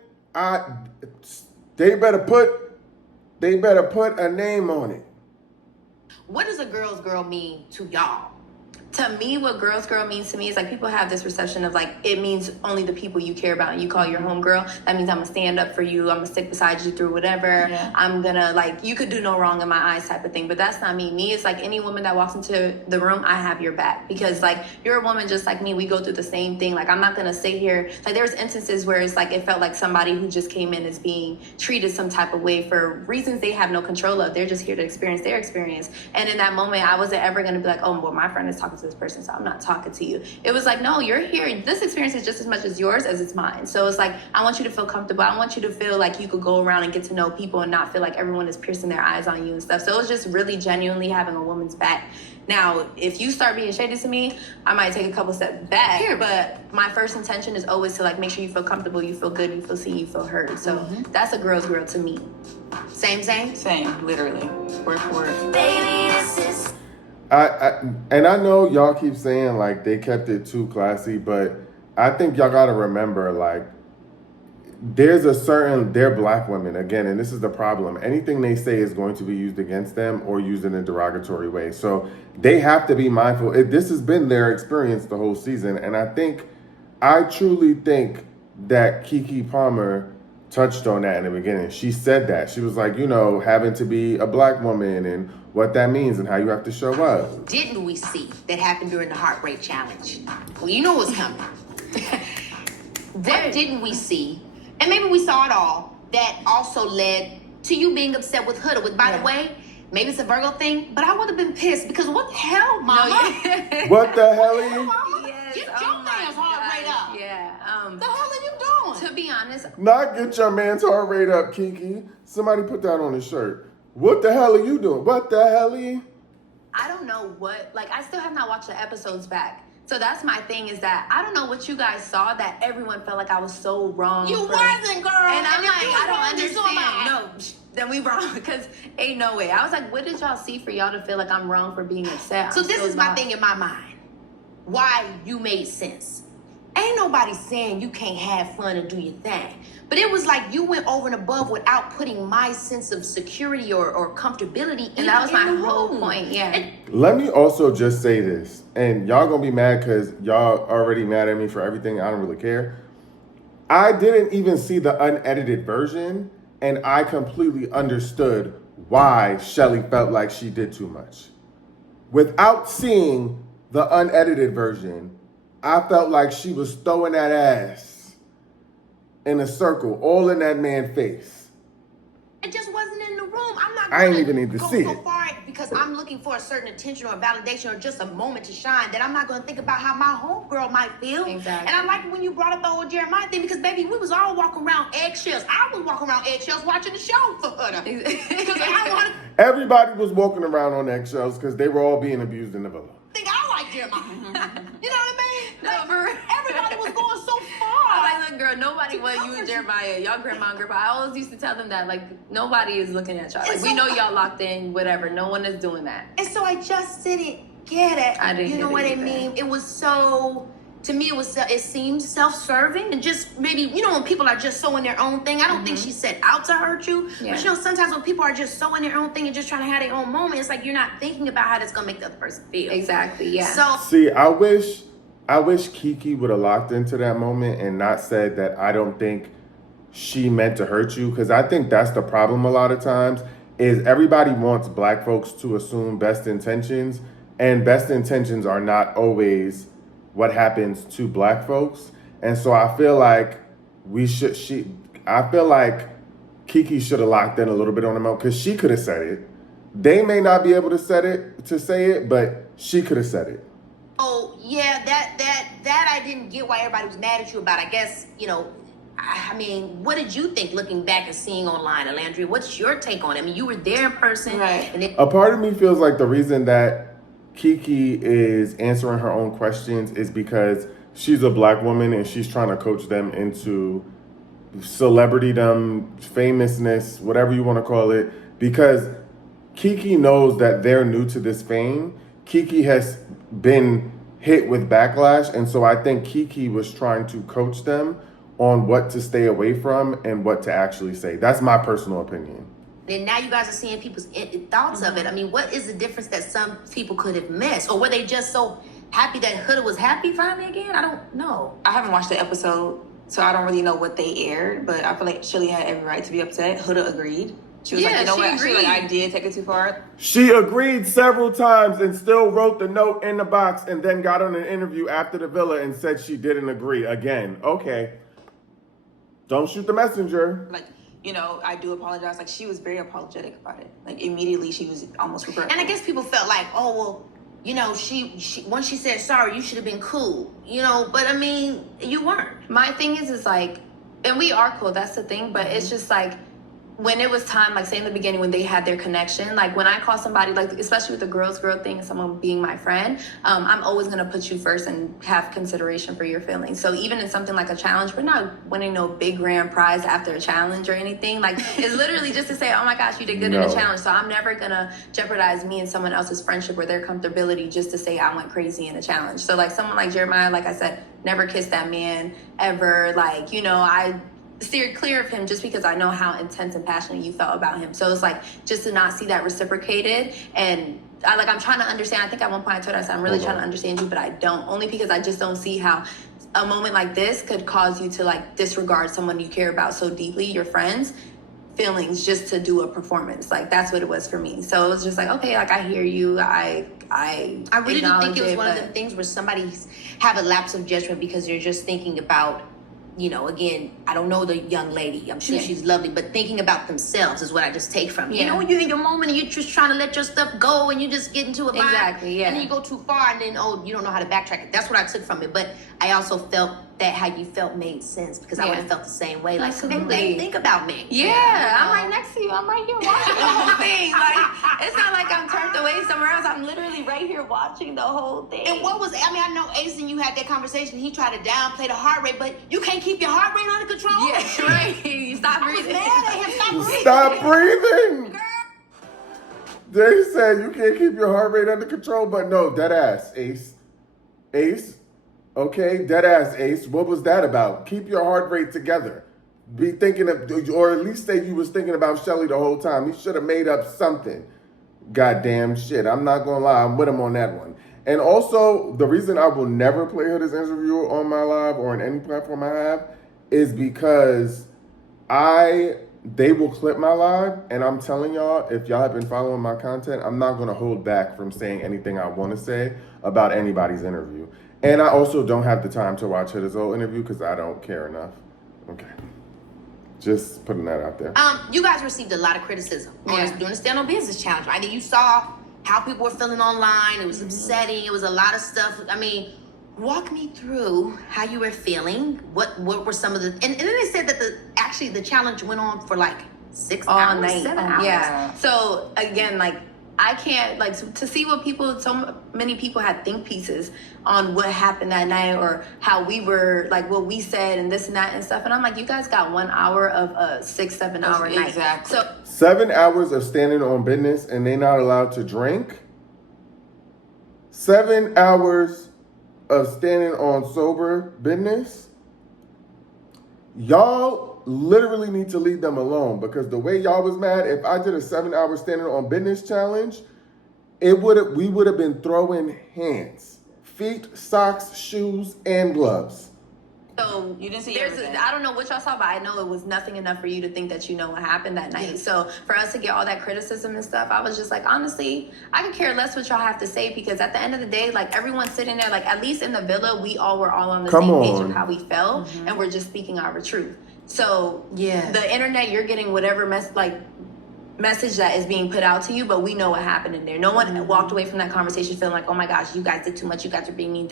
They better put a name on it. what does a girl's girl mean to y'all? To me, what girl's girl means to me is like, people have this perception of like, it means only the people you care about and you call your homegirl. That means I'm gonna stand up for you, I'm gonna stick beside you through whatever. I'm gonna, like, you could do no wrong in my eyes type of thing. But that's not me. Me, it's like any woman that walks into the room, I have your back, because like, you're a woman just like me. We go through the same thing. Like, I'm not gonna sit here, like, there's instances where it's like, it felt like somebody who just came in is being treated some type of way for reasons they have no control of. They're just here to experience their experience. And in that moment, I wasn't ever gonna be like, oh, well, my friend is talking to this person, so I'm not talking to you. It was like, no, you're here. This experience is just as much as yours as it's mine. So it's like, I want you to feel comfortable. I want you to feel like you could go around and get to know people and not feel like everyone is piercing their eyes on you and stuff. So it was just really genuinely having a woman's back. Now, if you start being shady to me, I might take a couple steps back. But my first intention is always to like make sure you feel comfortable, you feel good, you feel seen, you feel heard. So that's a girl's girl to me. Same. Same, literally. Word for word. Baby, this is And I know y'all keep saying like they kept it too classy, but I think y'all gotta remember like they're black women again, and this is the problem. Anything they say is going to be used against them or used in a derogatory way. So they have to be mindful. This has been their experience the whole season, and I truly think that Keke Palmer touched on that in the beginning. She said that. She was like, having to be a black woman and what that means and how you have to show up. Didn't we see that happened during the Heartbreak Challenge? Well, you know what's coming. What didn't we see? And maybe we saw it all. That also led to you being upset with Huda. With, by the way, maybe it's a Virgo thing, but I would have been pissed because what the hell, mama? What the hell are you? Yes, get your man's heart rate up. Yeah. The hell are you doing? To be honest, Not get your man's heart rate up, Keke. Somebody put that on his shirt. What the hell are you doing? What the hell are you? I don't know what, like, I still have not watched the episodes back. So that's my thing is that I don't know what you guys saw that everyone felt like I was so wrong. You wasn't, girl. And I'm if like, you I don't wrong, then so am I. understand. No, then we wrong because ain't no way. I was like, what did y'all see for y'all to feel like I'm wrong for being upset? So I'm this still is my not. thing in my mind. Why you made sense. Ain't nobody saying you can't have fun and do your thing. But it was like you went over and above without putting my sense of security or comfortability in And that was my in the whole room. point, yeah. And Let me also just say this, and y'all gonna be mad because y'all already mad at me for everything. I don't really care. I didn't even see the unedited version, and I completely understood why Chelly felt like she did too much. Without seeing the unedited version, I felt like she was throwing that ass in a circle, all in that man's face. it just wasn't in the room. I'm not I ain't gonna even need to go see so it. far because I'm looking for a certain attention or validation or just a moment to shine that I'm not gonna think about how my homegirl might feel. Exactly. And I like it when you brought up the old Jeremiah thing because baby, we was all walking around eggshells. I was walking around eggshells watching the show for her. Because I want to Everybody was walking around on eggshells because they were all being abused in the villa. think I like Jeremiah. You know what I mean? No, Like, for real. everybody was going so far. I was like, look, girl, nobody but you and Jeremiah. Y'all grandma and grandpa. I always used to tell them that, like, nobody is looking at y'all. Like, And we so- know y'all locked in, whatever. No one is doing that. And so I just didn't get it. I didn't You know get what it I either. mean? It was so, to me, it seemed self-serving and just maybe, when people are just so in their own thing. I don't think she set out to hurt you. Yeah. But sometimes when people are just so in their own thing and just trying to have their own moment, it's like you're not thinking about how that's gonna make the other person feel. Exactly, yeah. So See, I wish Keke would have locked into that moment and not said that I don't think she meant to hurt you, because I think that's the problem a lot of times is everybody wants black folks to assume best intentions, and best intentions are not always what happens to black folks. And so I feel like Keke should have locked in a little bit on the moment because she could have said it. They may not be able to say it, but she could have said it. Oh yeah, that I didn't get why everybody was mad at you about. I guess I mean, what did you think looking back and seeing online, Olandria? What's your take on it? I mean, you were there in person, Right. And A part of me feels like the reason that Keke is answering her own questions is because she's a black woman and she's trying to coach them into celebritydom, famousness, whatever you want to call it, because Keke knows that they're new to this fame. Keke has been hit with backlash, and so I think Keke was trying to coach them on what to stay away from and what to actually say. That's my personal opinion. And now you guys are seeing people's thoughts of it. I mean, what is the difference that some people could have missed? Or were they just so happy that Huda was happy finally again? I don't know. I haven't watched the episode, so I don't really know what they aired, but I feel like Chelly had every right to be upset. Huda agreed. She was Yeah, like, you know she what? She was like, agreed. I did take it too far. She agreed several times and still wrote the note in the box and then got on an interview after the villa and said she didn't agree again. Okay. Don't shoot the messenger. Like, I do apologize. Like, she was very apologetic about it. Like, immediately she was almost regretful. And I guess people felt like, oh, well, you know, she once she said sorry, you should have been cool, you know. But I mean, you weren't. My thing is like, and we are cool. That's the thing. But it's just like, when it was time, like say in the beginning when they had their connection, like when I call somebody, like especially with the girl thing and someone being my friend, I'm always gonna put you first and have consideration for your feelings. So even in something like a challenge, we're not winning no big grand prize after a challenge or anything. Like it's literally just to say, oh my gosh, you did good in a challenge. So I'm never gonna jeopardize me and someone else's friendship or their comfortability just to say I went crazy in a challenge. So like someone like Jeremiah, like I said, never kissed that man ever. Like, you know, I steered clear of him just because I know how intense and passionate you felt about him. So it's like, just to not see that reciprocated. And I'm trying to understand. I think at one point I told her, I said, I'm really trying to understand you, but I don't. Only because I just don't see how a moment like this could cause you to like disregard someone you care about so deeply, your friends' feelings, just to do a performance. Like that's what it was for me. So it was just like, okay, like I hear you. I really do think it was one of the things where somebody have a lapse of judgment because you're just thinking about, you know, again, I don't know the young lady. I'm sure she's lovely, but thinking about themselves is what I just take from you. You know, when you're in your moment and you're just trying to let your stuff go and you just get into a vibe. Exactly, and then you go too far and then, you don't know how to backtrack it. That's what I took from it. But I also felt that how you felt made sense because I would have felt the same way. Like, hey, think about me. Yeah, I'm right next to you. I'm right here watching the whole thing. Like, it's not like I'm turned away somewhere else. I'm literally right here watching the whole thing. And I know Ace and you had that conversation. He tried to downplay the heart rate, but you can't keep your heart rate under control. Yeah, right. You stop breathing. I was mad at him. Stop breathing. They said you can't keep your heart rate under control, but no, dead ass, Ace. Ace, okay, dead ass, Ace. What was that about? Keep your heart rate together. Be thinking of, or at least say you was thinking about Shelly the whole time. He should have made up something. Goddamn shit. I'm not gonna lie, I'm with him on that one. And also, the reason I will never play her this interview on my live or on any platform I have is because they will clip my live, and I'm telling y'all, if y'all have been following my content, I'm not gonna hold back from saying anything I want to say about anybody's interview. And I also don't have the time to watch her this whole interview because I don't care enough. Okay. Just putting that out there. You guys received a lot of criticism on doing the Stand on Business Challenge. I mean, you saw how people were feeling online. It was upsetting. It was a lot of stuff. I mean, walk me through how you were feeling. What were some of the... And then they said that the challenge went on for like 6 hours, night. 7 hours. Yeah. So again, like, I can't, like, to see what so many people had think pieces on what happened that night or how we were, like, what we said and this and that and stuff. And I'm like, you guys got 1 hour of a 6-7 hour night. Exactly. So 7 hours of standing on business and they not allowed to drink? 7 hours of standing on sober business? Y'all literally need to leave them alone because the way y'all was mad, if I did a 7 hour standing on business challenge, we would have been throwing hands, feet, socks, shoes, and gloves. So you didn't see everything. I don't know what y'all saw, but I know it was nothing enough for you to think that you know what happened that night. Yes. So for us to get all that criticism and stuff, I was just like, honestly, I could care less what y'all have to say because at the end of the day, like everyone's sitting there, like at least in the villa, we all were all on the same page of how we felt, and we're just speaking our truth. So the internet, you're getting whatever message that is being put out to you, but we know what happened in there. No one walked away from that conversation feeling like, oh my gosh, you guys did too much, you guys are being mean,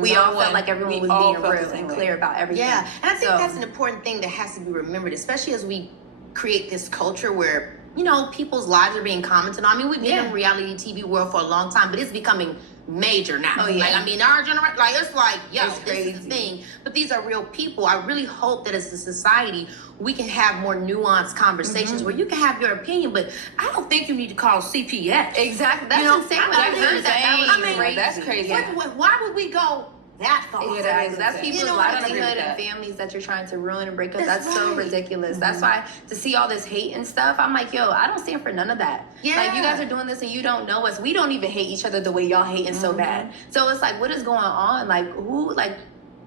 we all felt like everyone was being real and clear about everything. Yeah, and I think that's an important thing that has to be remembered, especially as we create this culture where, you know, people's lives are being commented on. I mean, we've been in reality TV world for a long time, but it's becoming major now. Oh, yeah. Like, I mean, our generation, like, it's like, yo, It's this is the thing. But these are real people. I really hope that as a society, we can have more nuanced conversations where you can have your opinion, but I don't think you need to call CPS. Exactly. That's You know, insane. I When I think heard that was crazy. That's crazy. Why would we go that far? That's people's You know what I mean? livelihood and families that you're trying to ruin and break up. That's That's so right. ridiculous. That's why to see all this hate and stuff, I'm like, yo, I don't stand for none of that. Yeah. Like, you guys are doing this and you don't know us. We don't even hate each other the way y'all hating so bad. So it's like, what is going on? Like,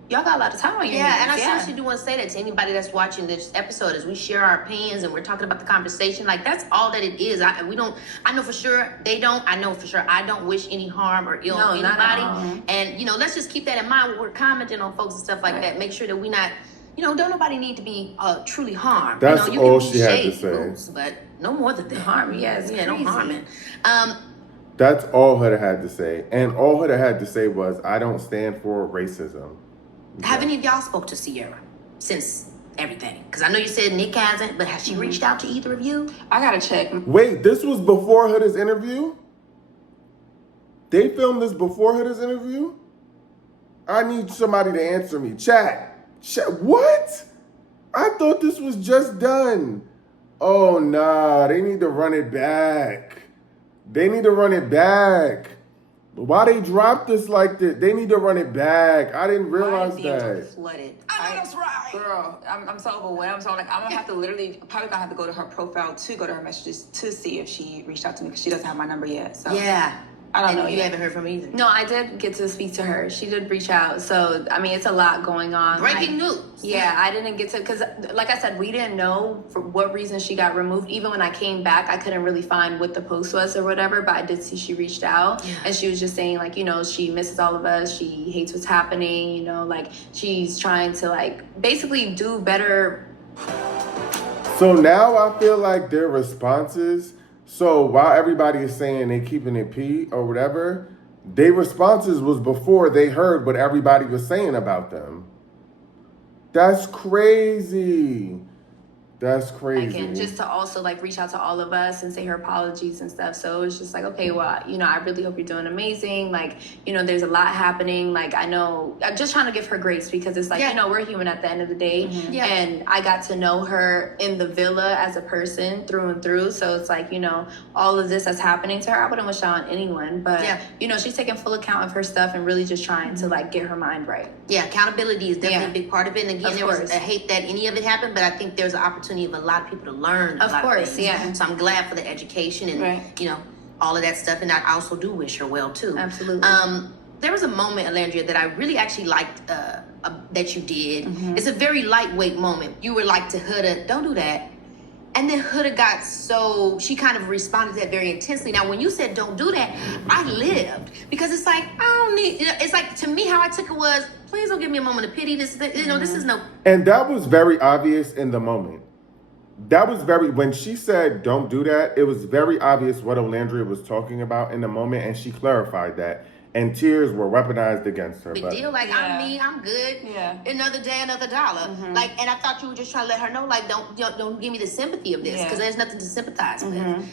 y'all got a lot of time on your hands. And I seriously do want to say that to anybody that's watching this episode as we share our opinions and we're talking about the conversation. Like, that's all that it is. I know for sure they don't. I know for sure I don't wish any harm or ill on anybody. And, you know, let's just keep that in mind when we're commenting on folks and stuff like that. Make sure that we not, you know, don't nobody need to be truly harmed. That's you know, all can she had to shade say. folks, but no more than that. Harm, yeah, it's no crazy. harming. That's all Huda had to say. And all Huda had to say was, I don't stand for racism. Have any of y'all spoke to Sierra since everything? Because I know you said Nick hasn't, but has she reached out to either of you? I gotta check. Wait, this was before Huda's interview? They filmed this before Huda's interview? I need somebody to answer me. Chat, what? I thought this was just done. Oh, nah, they need to run it back. They need to run it back. Why they dropped this like this? They need to run it back. I didn't realize that. Flooded. I know that's right. Girl, I'm so overwhelmed. So I'm gonna have to probably gonna have to go to her profile to go to her messages to see if she reached out to me because she doesn't have my number yet. So yeah. I don't know. You haven't heard from me either. No, I did get to speak to her. She did reach out. So, I mean, it's a lot going on. Breaking news. Yeah, I didn't get to, because like I said, we didn't know for what reason she got removed. Even when I came back, I couldn't really find what the post was or whatever, but I did see she reached out. Yeah. And she was just saying, like, you know, she misses all of us. She hates what's happening. You know, like, she's trying to, like, basically do better. So now I feel like their responses, so while everybody is saying they keeping it P or whatever, their responses was before they heard what everybody was saying about them. That's crazy. That's crazy. Again, just to also like reach out to all of us and say her apologies and stuff. So it's just like, okay, well, you know, I really hope you're doing amazing. Like, you know, there's a lot happening. Like, I know, I'm just trying to give her grace because it's like, you know, we're human at the end of the day. Mm-hmm. Yeah. And I got to know her in the villa as a person through and through. So it's like, you know, all of this that's happening to her, I wouldn't wish that on anyone. But, you know, she's taking full account of her stuff and really just trying to like get her mind right. Yeah, accountability is definitely a big part of it. And again, I hate that any of it happened, but I think there's an opportunity of a lot of people to learn. Of course, yeah. So I'm glad for the education and you know, all of that stuff. And I also do wish her well too. Absolutely. There was a moment, Olandria, that I really actually liked that you did. Mm-hmm. It's a very lightweight moment. You were like to Huda, don't do that. And then Huda got so, she kind of responded to that very intensely. Now, when you said don't do that, I lived. Because it's like, I don't need, you know, it's like, to me, how I took it was, please don't give me a moment of pity. This, you know, this is no. And that was very obvious in the moment. That was very, when she said don't do that, it was very obvious what Olandria was talking about in the moment, and she clarified that. And tears were weaponized against her. Big deal, like I'm me, I'm good. Yeah. Another day, another dollar. Mm-hmm. Like, and I thought you were just trying to let her know, like, don't give me the sympathy of this, because there's nothing to sympathize with.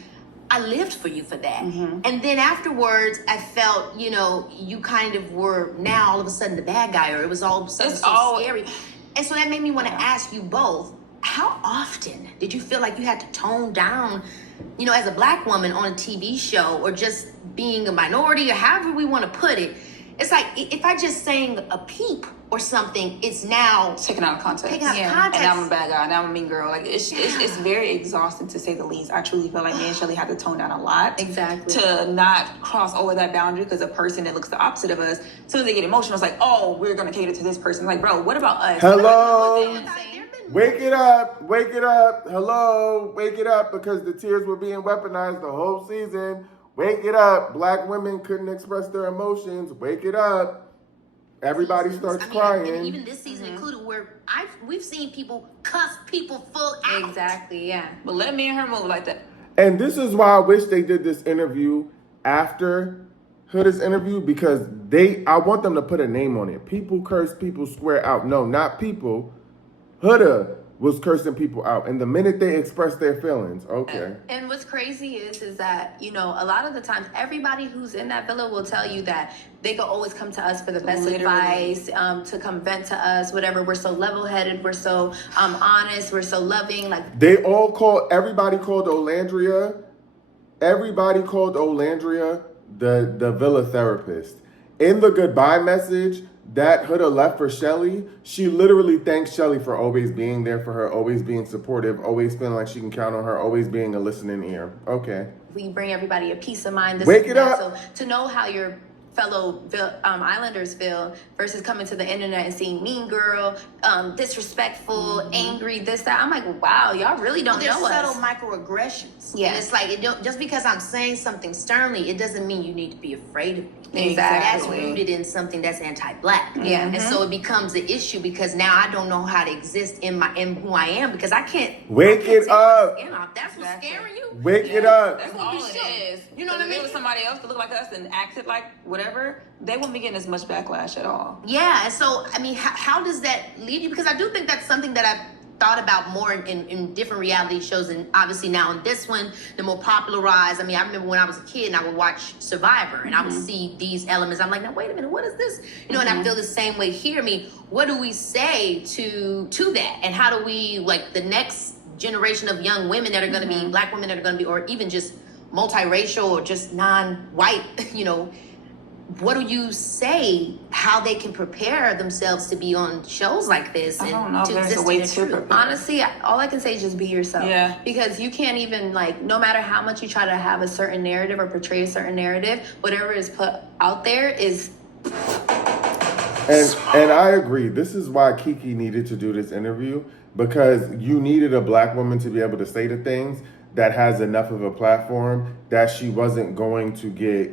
I lived for you for that. And then afterwards, I felt, you know, you kind of were now all of a sudden the bad guy, or it was all of a sudden scary. And so that made me want to ask you both, how often did you feel like you had to tone down, you know, as a black woman on a TV show, or just being a minority, or however we want to put it? It's like, if I just sang a peep or something, it's now taken out of context. Taken out of context. And now I'm a bad guy. Now I'm a mean girl. Like it's very exhausting, to say the least. I truly feel like me and Shelly had to tone down a lot. Exactly. To not cross over that boundary, because a person that looks the opposite of us, as soon as they get emotional, it's like, oh, we're gonna cater to this person. Like, bro, what about us? Hello. Wake it up. Wake it up. Hello. Wake it up, because the tears were being weaponized the whole season. Wake it up. Black women couldn't express their emotions. Wake it up. Everybody starts crying. And even this season included, where we've seen people cuss people full out. Exactly, yeah. But let me and her move like that. And this is why I wish they did this interview after Huda's interview, because I want them to put a name on it. People curse, people swear out. No, not people. Huda was cursing people out, and the minute they expressed their feelings, okay. And what's crazy is that, you know, a lot of the times everybody who's in that villa will tell you that they can always come to us for the best advice, to come vent to us, whatever. We're so level-headed, we're so honest, we're so loving. Like, everybody called Olandria the villa therapist. In the goodbye message that Huda left for Shelly, she literally thanks Shelly for always being there for her, always being supportive, always feeling like she can count on her, always being a listening ear. Okay. We bring everybody a peace of mind. Wake it up. So to know how you're fellow Islanders feel versus coming to the internet and seeing mean girl, disrespectful, angry, this, that. I'm like, wow, y'all really don't know us. There's subtle microaggressions. Yeah. And it's like, just because I'm saying something sternly, it doesn't mean you need to be afraid of me. Exactly. That's rooted in something that's anti-black. Yeah. And so it becomes an issue because now I don't know how to exist in who I am because I can't Wake it take my up. skin off. That's what's scaring you. Wake it up. That's all it is. You know what I If mean? it was somebody else to look like us and acted like whatever, they wouldn't be getting as much backlash at all. Yeah, and so I mean, how does that lead you? Because I do think that's something that I've thought about more in different reality shows, and obviously now in this one, the more popularized. I mean, I remember when I was a kid and I would watch Survivor, and I would see these elements. I'm like, now wait a minute, what is this? You know, and I feel the same way here. I mean, what do we say to that, and how do we like the next generation of young women that are going to be black women that are going to be, or even just multiracial or just non-white, you know, what do you say how they can prepare themselves to be on shows like this? I and don't know if to there's a exist way in the to truth? prepare. Honestly, all I can say is just be yourself. Yeah. Because you can't even, like, no matter how much you try to have a certain narrative or portray a certain narrative, whatever is put out there is... And I agree. This is why Keke needed to do this interview, because you needed a black woman to be able to say the things that has enough of a platform that she wasn't going to get.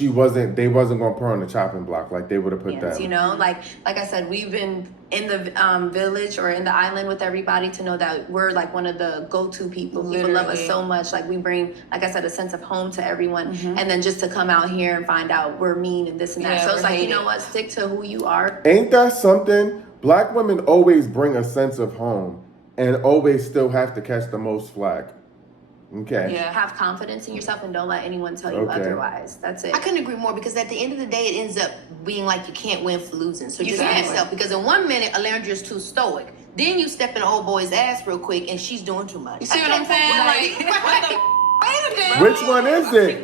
They wasn't going to put her on the chopping block like they would have put Yes, that. you know, like I said, we've been in the village or in the island with everybody to know that we're like one of the go-to people. People love us Literally. so much. Like we bring, like I said, a sense of home to everyone. And then just to come out here and find out we're mean and this and that. Yeah, So it's we're like, you hated. know what? Stick to who you are. Ain't that something? Black women always bring a sense of home and always still have to catch the most flack. Okay. Yeah. Have confidence in yourself and don't let anyone tell you Okay. otherwise. That's it. I couldn't agree more because at the end of the day, it ends up being like you can't win for losing. So just be Exactly. yourself. Because in 1 minute, Olandria's too stoic. Then you step in an old boy's ass real quick and she's doing too much. You see what I'm saying? Like, what the wait a minute. Which one is it?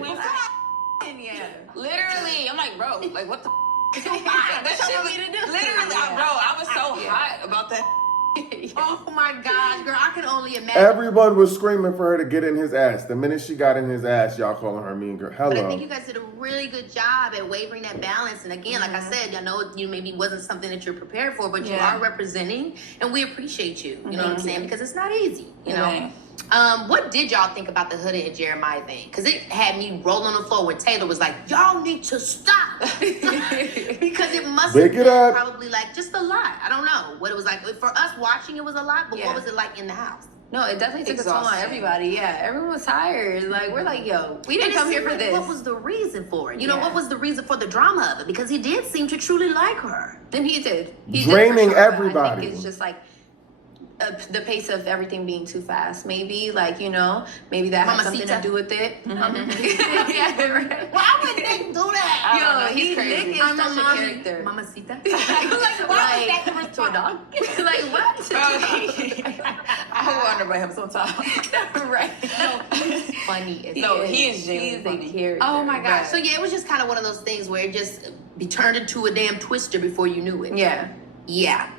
Yeah. Literally, I'm like, bro, like what the That's that shit what was we to do. literally, bro, I was so hot about that. Oh my gosh, girl, I can only imagine. Everyone was screaming for her to get in his ass. The minute she got in his ass, y'all calling her mean girl. But I Hello. think you guys did a really good job at wavering that balance. And again, like I said, I know you maybe wasn't something that you're prepared for, but you Yeah. are representing, and we appreciate you. You know what I'm saying? Because it's not easy. You know. Right. What did y'all think about the Hooded and Jeremiah thing? Because it had me rolling on the floor when Taylor was like, "Y'all need to stop," because it must have Wake it been up. probably like just a lot. I don't know what it was like for us watching. It was a lot, but Yeah. what was it like in the house? No, it definitely took a toll on Exhausting. everybody. Yeah, everyone was tired. Like, we're like, yo, we didn't And it come here seemed for like, this. what was the reason for it? You know, Yeah. what was the reason for the drama of it? Because he did seem to truly like her. Then he did. He Draining did for sure, but I everybody. think it's just like the pace of everything being too fast. Maybe, like, you know, maybe that had something Mamacita. to do with it. Yeah, right. Why would they do that? I don't know, Yo, he's he crazy. Nick is I'm such a a mommy. character. Mamacita. Like, why was that the to a dog? Like, what? I wonder about him sometimes. Right. Funny as No, he is genuinely He's funny. a character. Oh my gosh. Right. So yeah, it was just kind of one of those things where it just be turned into a damn twister before you knew it. Yeah. Yeah.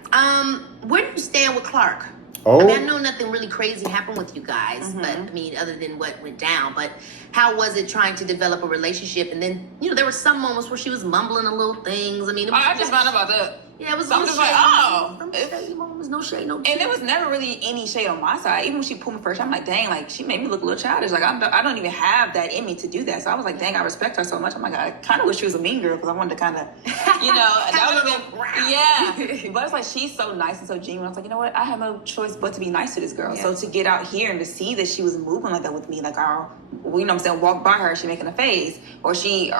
Where do you stand with Clark? Oh. I mean, I know nothing really crazy happened with you guys, but I mean, other than what went down. But how was it trying to develop a relationship? And then, you know, there were some moments where she was mumbling a little things. I mean, it was, I just found out about that. yeah, it was So I'm no just shade. like, oh. Some shady moments, no shade, no. And there was never really any shade on my side. Even when she pulled me first, I'm like, dang, like she made me look a little childish. Like I don't even have that in me to do that. So I was like, dang, I respect her so much. I'm like, I kind of wish she was a mean girl because I wanted to kind of, you know, that a would little have been, yeah. But it's like she's so nice and so genuine. I was like, you know what? I have no choice but to be nice to this girl. So to get out here and to see that she was moving like that with me, like, oh, well, you know what I'm saying, walk by her, she making a face, or she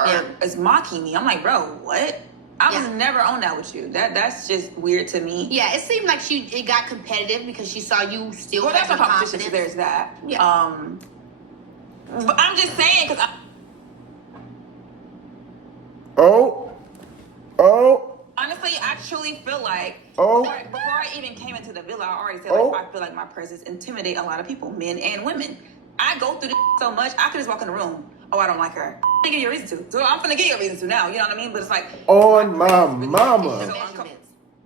is mocking me. I'm like, bro, what? I was never on that with you. That's just weird to me. Yeah, it seemed like it got competitive because she saw you still Well, that's have no the competition. So confidence. there's that. Yeah. But I'm just saying because honestly, I truly feel like before I even came into the villa, I already said like I feel like my presence intimidate a lot of people, men and women. I go through this so much. I could just walk in the room. Oh, I don't like her. I'm gonna give you a reason to. So I'm gonna give you a reason to now. You know what I mean? But it's like On my mama.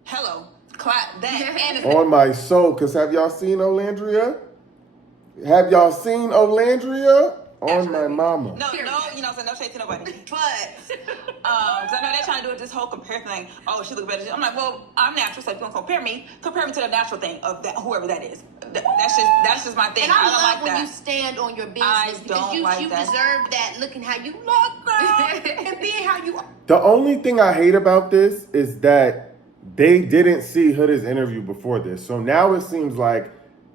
Hello, clap that. And it's On my soul. Because have y'all seen Olandria? Have y'all seen Olandria? on my mama. No, so no shade to nobody. But, because I know they're trying to do this whole comparison thing. Oh, she look better. I'm like, well, I'm natural, so if you want to compare me to the natural thing of that, whoever that is. That's just my thing. And I don't love like when that. you stand on your business I because don't you like that. deserve that. Looking how you look, girl, and being how you are. The only thing I hate about this is that they didn't see Huda's interview before this. So now it seems like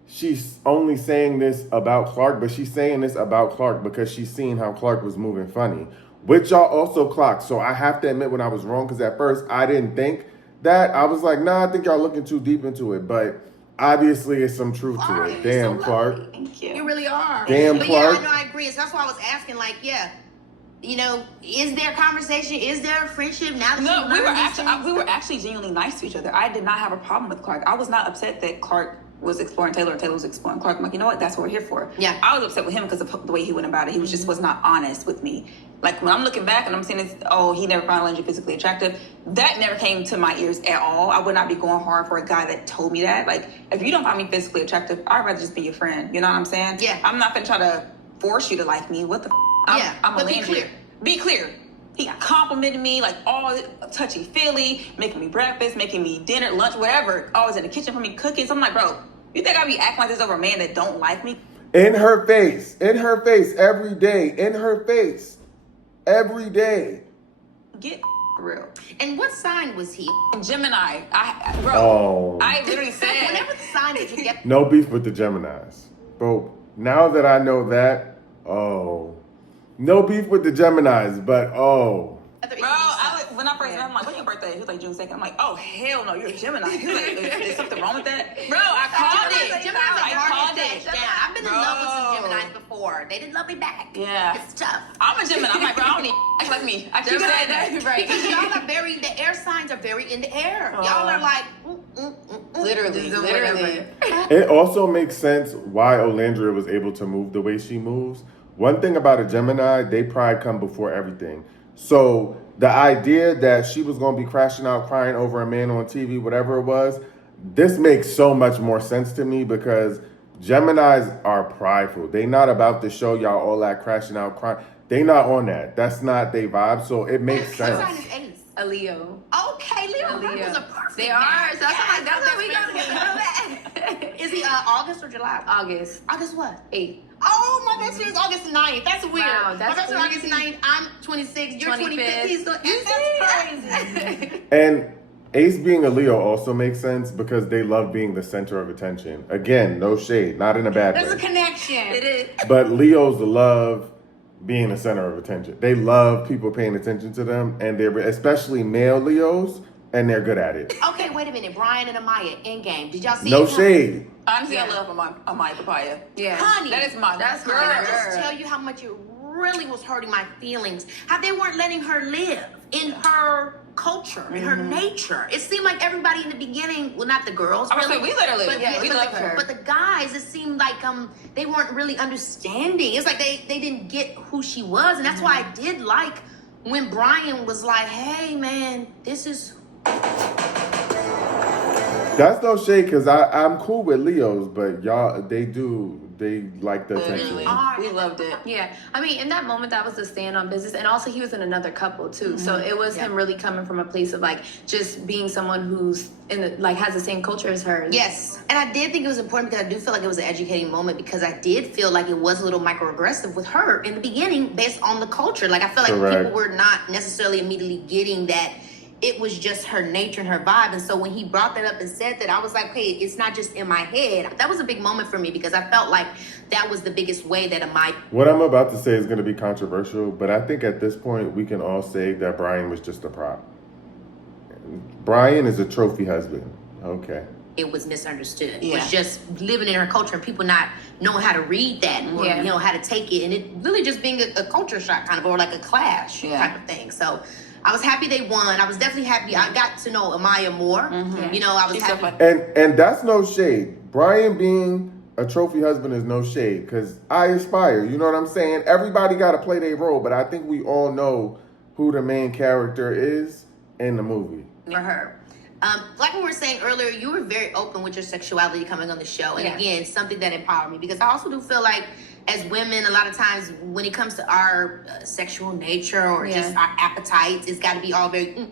she's only saying this about Clark, but she's saying this about Clark because she's seen how Clark was moving funny, which y'all also clocked. So I have to admit when I was wrong, because at first I didn't think that. I was like, nah, I think y'all looking too deep into it. But obviously it's some truth to it. Damn, so Clark. Thank you. You really are. Damn, but Clark. yeah, I know, I agree. So that's why I was asking, like, yeah, you know, is there conversation? Is there a friendship now that No, you learned we were actually genuinely nice to each other. I did not have a problem with Clark. I was not upset that Clark was exploring Taylor and Taylor was exploring Clark. I'm like, you know what? That's what we're here for. Yeah. I was upset with him because of the way he went about it. He was just was not honest with me. Like when I'm looking back and I'm seeing this, oh, he never found Olandria physically attractive. That never came to my ears at all. I would not be going hard for a guy that told me that. Like, if you don't find me physically attractive, I'd rather just be your friend. You know what I'm saying? Yeah. I'm not gonna try to force you to like me. What the Yeah, I'm but be Olandria. clear. Be clear. He complimented me, like all touchy-feely, making me breakfast, making me dinner, lunch, whatever. Always in the kitchen for me cooking. So I'm like, bro, you think I be acting like this over a man that don't like me? In her face, every day, in her face, every day. Get for real. And what sign was he? Gemini. Oh. I literally said. Whatever the sign that you get. No beef with the Geminis. Bro, now that I know that, oh. No beef with the Geminis, but oh. Bro, when I first met him, I'm like, when's your birthday? He was like, June 2nd. I'm like, oh, hell no, you're a Gemini. He was like, is something wrong with that? Bro, I called it. Geminis I are hard called to it. touch down. I've been in love with some Geminis before. They didn't love me back. Yeah. It's tough. I'm a Gemini. I'm like, bro, I don't need act like me. I keep saying that. Right. Because y'all are very, the air signs are very in the air. Y'all are like, Literally. It also makes sense why Olandria was able to move the way she moves. One thing about a Gemini, they pride come before everything. So the idea that she was going to be crashing out, crying over a man on TV, whatever it was, this makes so much more sense to me because Geminis are prideful. They not about to show y'all all that crashing out, crying. They not on that. That's not their vibe. So it makes what sense. sign is Ace? A Leo. Okay, Leo. Leo. Was a perfect They are. So that's match. like that's what we got got together. Is he August or July? August August what? 8th. Oh, my best friend is August 9th. That's weird. Wow, my that's best friend crazy. August 9th. I'm 26. You're 25th. 25th. He's that's crazy. And Ace being a Leo also makes sense because they love being the center of attention. Again, no shade, not in a bad There's a way. connection. It is. But Leos love being the center of attention. They love people paying attention to them, and they're especially male Leos, and they're good at it. Okay, wait a minute. Brian and Amaya, Endgame. Did y'all see No it? shade. Honestly, I Yeah. love my papaya. Yeah. Honey. That is my That's girl. Can I my just girl. tell you how much it really was hurting my feelings? How they weren't letting her live in her culture, in her nature. It seemed like everybody in the beginning, well, not the girls, I was really, like, we let her live. but, Yeah, we but loved the, her. But the guys, it seemed like they weren't really understanding. It's like they didn't get who she was, and that's why I did like when Brian was like, "Hey, man, this is." That's no shade because I'm cool with Leos, but y'all, they like the attention. Literally. We loved it. Yeah, I mean, in that moment, that was the stand on business, and also he was in another couple too. So it was him really coming from a place of like just being someone who's has the same culture as her. Yes, and I did think it was important because I do feel like it was an educating moment because I did feel like it was a little microaggressive with her in the beginning based on the culture. Like I feel like Correct. people were not necessarily immediately getting that it was just her nature and her vibe. And so when he brought that up and said that, I was like, hey, it's not just in my head. That was a big moment for me because I felt like that was the biggest way that What I'm about to say is going to be controversial, but I think at this point we can all say that Brian was just a prop. Brian is a trophy husband. Okay. it was misunderstood. Yeah. It was just living in her culture and people not knowing how to read that or Yeah. you know how to take it, and it really just being a culture shock kind of, or like a clash Yeah. type of thing. So I was happy they won. I was definitely happy. I got to know Amaya more. Mm-hmm. You know, I was She's happy. so fun. And that's no shade. Brian being a trophy husband is no shade because I aspire. You know what I'm saying? Everybody got to play their role, but I think we all know who the main character is in the movie. For her. Like we were saying earlier, you were very open with your sexuality coming on the show. And Yeah. again, something that empowered me because I also do feel like as women, a lot of times when it comes to our sexual nature or just our appetites, it's got to be all very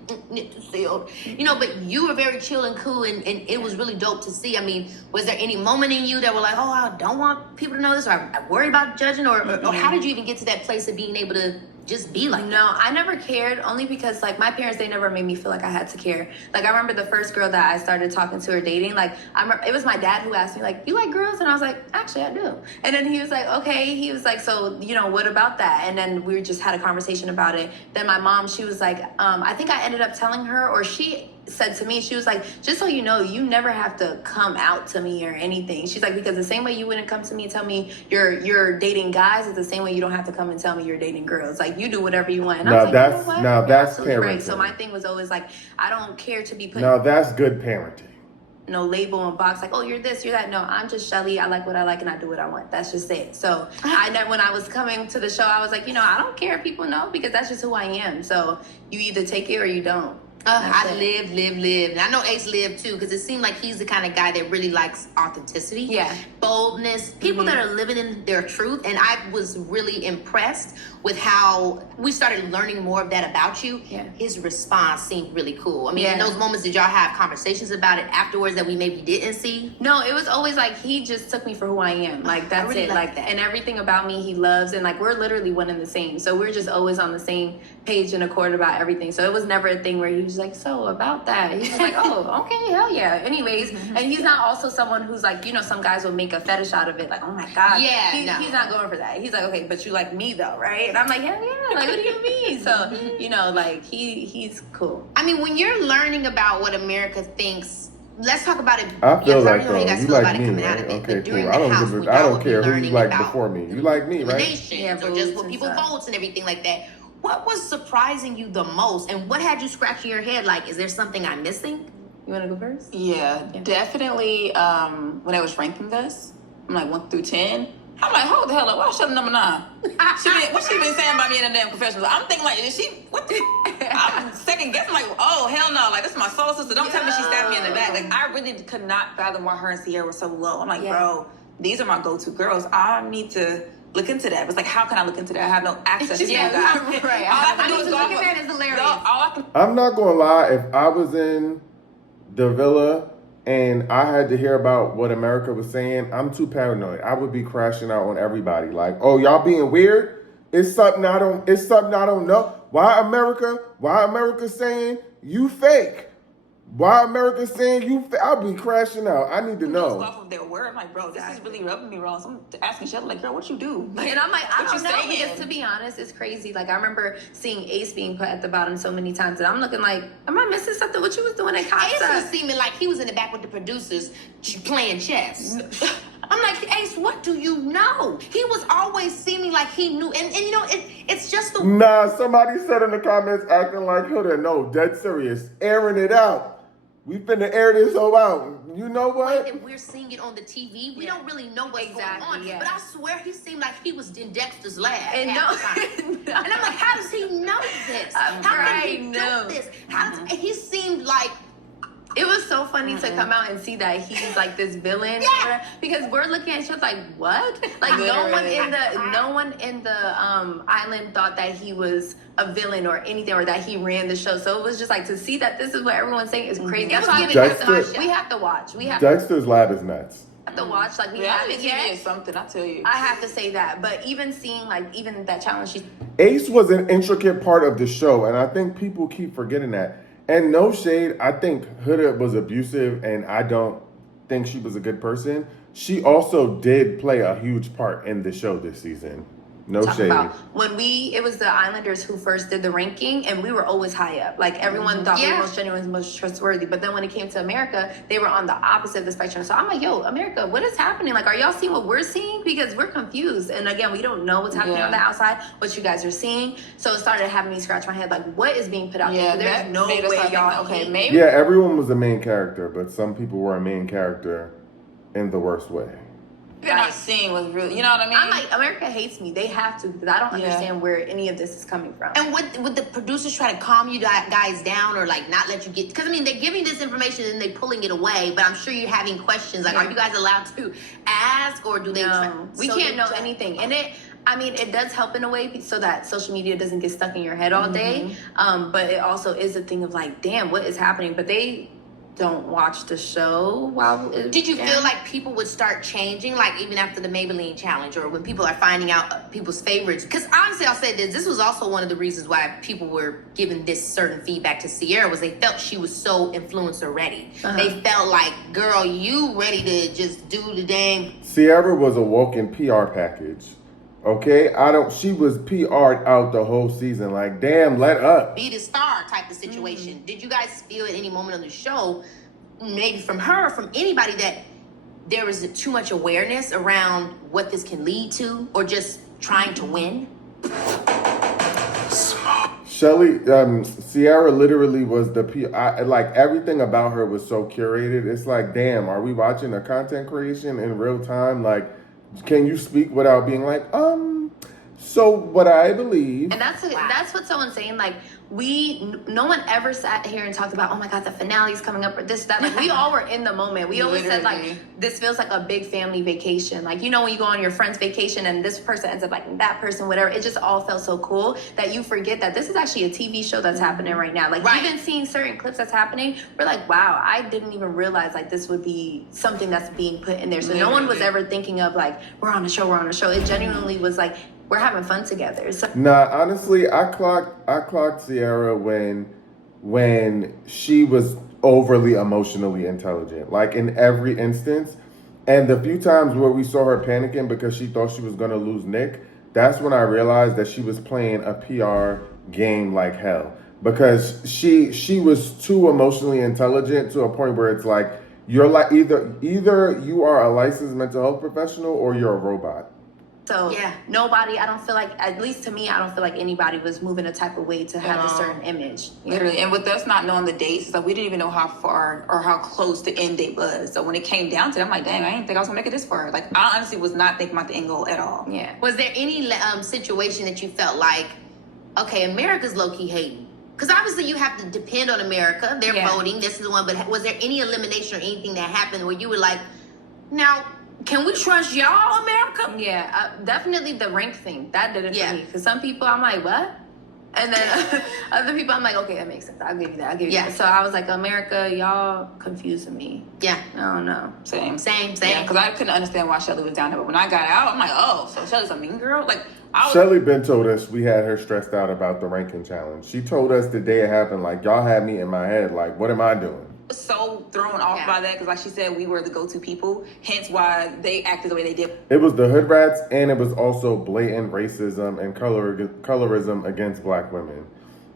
sealed, you know. But you were very chill and cool, and it was really dope to see. I mean, was there any moment in you that were like, oh, I don't want people to know this, or I'm worried about judging, or how did you even get to that place of being able to just be like no, I never cared, only because like my parents, they never made me feel like I had to care. Like I remember the first girl that I started talking to or dating, like I remember it was my dad who asked me like, you like girls? And I was like, actually I do. And then he was like, okay. He was like, so you know, what about that? And then we just had a conversation about it. Then my mom, she was like, I think I ended up telling her, or she said to me, she was like, just so you know, you never have to come out to me or anything. She's like, because the same way you wouldn't come to me and tell me you're dating guys is the same way you don't have to come and tell me you're dating girls. Like you do whatever you want. And I was like, you know what? Now that's parenting. Right. So my thing was always like, I don't care to be put. Now that's good parenting. No label and box like, oh, you're this, you're that. No, I'm just Shelly. I like what I like and I do what I want. That's just it. So I never, when I was coming to the show, I was like, you know, I don't care if people know, because that's just who I am. So you either take it or you don't. I live. And I know Ace lived too, because it seemed like he's the kind of guy that really likes authenticity, boldness, people that are living in their truth. And I was really impressed with how we started learning more of that about you. His response seemed really cool. I mean, in those moments, did y'all have conversations about it afterwards that we maybe didn't see? No, it was always like he just took me for who I am. Like that's really it. Like that. And everything about me he loves, and like we're literally one and the same. So we're just always on the same page and accord about everything. So it was never a thing where he was like, so about that. He's just like, oh, okay, hell yeah. Anyways, and he's not also someone who's like, you know, some guys will make a fetish out of it. Like, oh my God. He's not going for that. He's like, okay, but you like me though, right? And I'm like, hell yeah. Like, what do you mean? So, you know, like he's cool. I mean, when you're learning about what America thinks, let's talk about it. I feel like though, you like me, right? Okay, cool. I don't care who you like before me. You like me, right? Nations or just what people votes and everything like that. What was surprising you the most, and what had you scratching your head like, is there something I'm missing? You want to go first? Yeah, definitely. When I was ranking us, I'm like 1 through 10. I'm like, hold the hell up, why Shelly number 9? What she been saying about me in the damn confessionals? I'm thinking like, is she, what the, I'm second guessing like, oh, hell no, like this is my soul sister. Don't tell me she stabbed me in the back. Like I really could not fathom why her and Sierra were so low. I'm like, bro, these are my go-to girls. I need to look into that. It's like, how can I look into that? I have no access to that. Right. All I can do is go look at that is hilarious. I'm not gonna lie, if I was in the villa and I had to hear about what America was saying, I'm too paranoid. I would be crashing out on everybody. Like, oh, y'all being weird? It's something I don't know. Why America saying you fake? Why America saying you fake? I'll be crashing out. I need to know. Off of their word, I'm like, bro, this is really rubbing me wrong. So I'm asking Shelly, like, girl, what you do? Like, and I'm like, I don't know, saying? because to be honest, it's crazy. Like I remember seeing Ace being put at the bottom so many times, and I'm looking like, am I missing something? What you was doing at Casa? Ace was seeming like he was in the back with the producers playing chess. I'm like, Ace, what do you know? He was always seeming like he knew, and you know, it's just the. Nah, somebody said in the comments acting like Huda. No, dead serious, airing it out. We finna air this whole out. You know what? If we're seeing it on the TV, we don't really know what's going on. But I swear he seemed like he was in Dexter's lab. And, and I'm like, how does he know this? How can he do this? And he seemed like. It was so funny to come out and see that he's like this villain, because we're looking at shit like, what? Like no one in the island thought that he was a villain or anything, or that he ran the show. So it was just like, to see that this is what everyone's saying is crazy. That's why we have to watch. Dexter's lab is nuts. Have to watch, like we haven't yet. Is something, I tell you. I have to say that, but even seeing like even that challenge, Ace was an intricate part of the show, and I think people keep forgetting that. And no shade, I think Huda was abusive, and I don't think she was a good person. She also did play a huge part in the show this season. No shade. When it was the Islanders who first did the ranking, and we were always high up. Like everyone thought we were most genuine, most trustworthy. But then when it came to America, they were on the opposite of the spectrum. So I'm like, yo, America, what is happening? Like, are y'all seeing what we're seeing? Because we're confused. And again, we don't know what's happening on the outside, what you guys are seeing. So it started having me scratch my head, like, what is being put out there? There's no way y'all. Okay, maybe. Yeah, everyone was a main character, but some people were a main character in the worst way. They're not seeing was real. You know what I mean? I'm like, America hates me. They have to, because I don't understand where any of this is coming from. And would the producers try to calm you guys down or like not let you get? Because I mean, they're giving this information and they're pulling it away. But I'm sure you're having questions like, are you guys allowed to ask or do they? We can't know anything. And it does help in a way so that social media doesn't get stuck in your head all day. But it also is a thing of like, damn, what is happening? But they don't watch the show while Did you feel like people would start changing, like even after the Maybelline challenge, or when people are finding out people's favorites? Because honestly, I'll say this was also one of the reasons why people were giving this certain feedback to Sierra, was they felt she was so influencer ready. They felt like, girl, you ready to just do the dang. Sierra was a walking PR package. Okay, she was PR'd out the whole season. Like, damn, let up. Be the star type of situation. Did you guys feel at any moment on the show, maybe from her or from anybody, that there was too much awareness around what this can lead to, or just trying to win? Sierra literally was the PR. Like, everything about her was so curated. It's like, damn, are we watching a content creation in real time? Like, can you speak without being like, so what I believe. And that's what's so insane. Like, no one ever sat here and talked about, oh my God, the finale's coming up or this, that. Like, we all were in the moment. We always said, like, this feels like a big family vacation. Like, you know, when you go on your friend's vacation and this person ends up like that person, whatever, it just all felt so cool that you forget that this is actually a TV show that's happening right now. Like, even seeing certain clips that's happening, we're like, wow, I didn't even realize like this would be something that's being put in there. So no one was ever thinking of like, we're on a show. It genuinely was like, we're having fun together. So. Nah, honestly, I clocked Sierra when she was overly emotionally intelligent, like in every instance. And the few times where we saw her panicking because she thought she was gonna lose Nick, that's when I realized that she was playing a PR game like hell. Because she was too emotionally intelligent to a point where it's like, you're like either you are a licensed mental health professional or you're a robot. So nobody, I don't feel like, at least to me, I don't feel like anybody was moving a type of way to have a certain image. Literally. And with us not knowing the dates, like we didn't even know how far or how close the end date was. So when it came down to it, I'm like, dang, I didn't think I was gonna make it this far. Like, I honestly was not thinking about the end goal at all. Yeah. Was there any situation that you felt like, okay, America's low-key hating? Because obviously you have to depend on America. They're voting. This is the one. But was there any elimination or anything that happened where you were like, now, can we trust y'all, America? Yeah, definitely the rank thing. That did it for me. Because some people, I'm like, what? And then other people, I'm like, okay, that makes sense. I'll give you that. That. So I was like, America, y'all confusing me. Yeah. I don't know. Same. Yeah, because I couldn't understand why Shelly was down there. But when I got out, I'm like, oh, so Shelly's a mean girl? Like, Shelly been told us we had her stressed out about the ranking challenge. She told us the day it happened, like, y'all had me in my head, like, what am I doing? So thrown off by that because, like she said, we were the go-to people, hence why they acted the way they did. It was the hood rats, and it was also blatant racism and colorism against black women.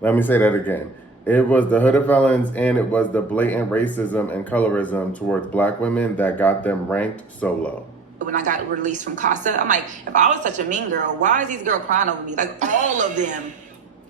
Let me say that again. It was the hood of felons, and it was the blatant racism and colorism towards black women that got them ranked so low. When I got released from Casa, I'm like, if I was such a mean girl, why is these girls crying over me? Like, all of them.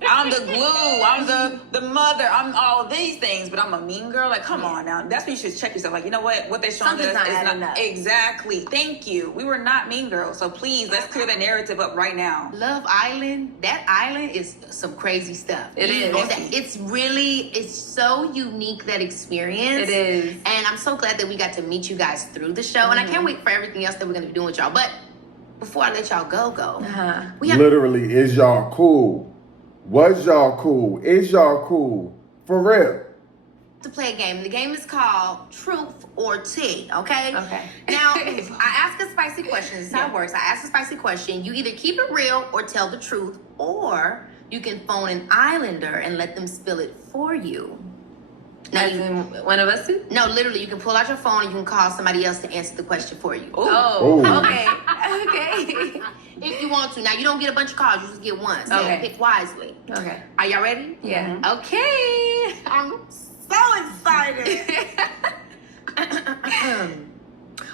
I'm the glue. I'm the mother. I'm all of these things, but I'm a mean girl. Like, come on now. That's when you should check yourself. Like, you know what? What they're showing us is not exactly. Thank you. We were not mean girls. So please, let's clear the narrative up right now. Love Island. That island is some crazy stuff. It is. It's so unique, that experience. It is. And I'm so glad that we got to meet you guys through the show. And I can't wait for everything else that we're going to be doing with y'all. But before I let y'all go, we have literally, is y'all cool? Was y'all cool? Is y'all cool? For real. to play a game. The game is called Truth or Tea, okay? Okay. Now, I ask a spicy question. This is how it works. I ask a spicy question. You either keep it real or tell the truth, or you can phone an islander and let them spill it for you. Now, One of us two? No, literally, you can pull out your phone and you can call somebody else to answer the question for you. Oh, Ooh. okay. Okay. If you want to. Now, you don't get a bunch of calls. You just get one. So Okay. pick wisely. Okay. Are y'all ready? Yeah. Okay. I'm so excited.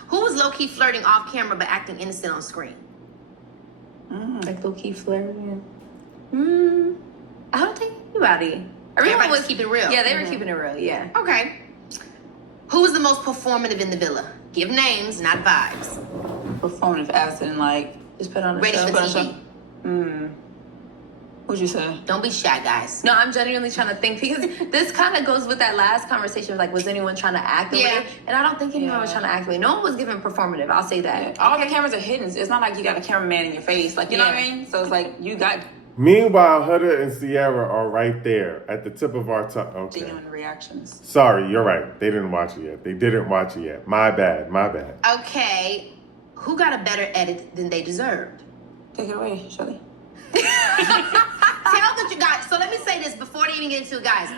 Who was low-key flirting off camera but acting innocent on screen? Like low-key flirting. I don't think anybody. Everybody was keeping it real. Yeah, they were keeping it real. Yeah. Okay. Who was the most performative in the villa? Give names, not vibes. Performative as in like Just put on a Ready show. for TV. What'd you say? Don't be shy, guys. No, I'm genuinely trying to think because this kind of goes with that last conversation. Like, was anyone trying to act away? Yeah. And I don't think anyone was trying to act away. No one was giving performative. I'll say that. All the cameras are hidden. It's not like you got a cameraman in your face. Like, you know what I mean? So it's like you got Meanwhile, Huda and Sierra are right there at the tip of our tongue. Okay. genuine reactions. Sorry, you're right. They didn't watch it yet. They didn't watch it yet. My bad. Okay, who got a better edit than they deserved? Take it away, Shelly. Tell that you guys. So let me say this before they even get into it, guys.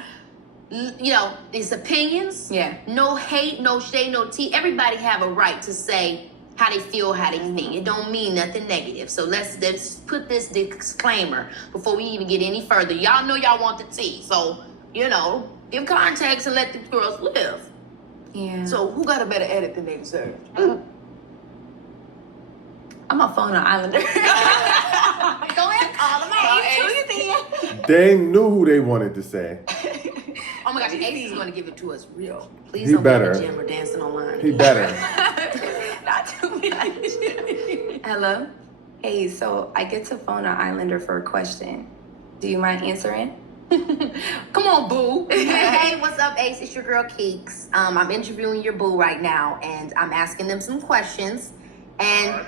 You know, it's opinions. Yeah. No hate, no shade, no tea. Everybody have a right to say how they feel, how they think. It don't mean nothing negative. So let's put this disclaimer before we even get any further. Y'all know y'all want the tea. So, you know, give context and let the girls live. Yeah. So who got a better edit than they deserved? I'm a phone on Islander. Go ahead, call them out. They knew who they wanted to say. Oh my gosh, Ace is going to give it to us real. Please He don't better. be in the gym or dancing online. He better. Not too much. Hello? Hey, so I get to phone an Islander for a question. Do you mind answering? Come on, boo. Hey, what's up, Ace? It's your girl, Keeks. I'm interviewing your boo right now, and I'm asking them some questions. And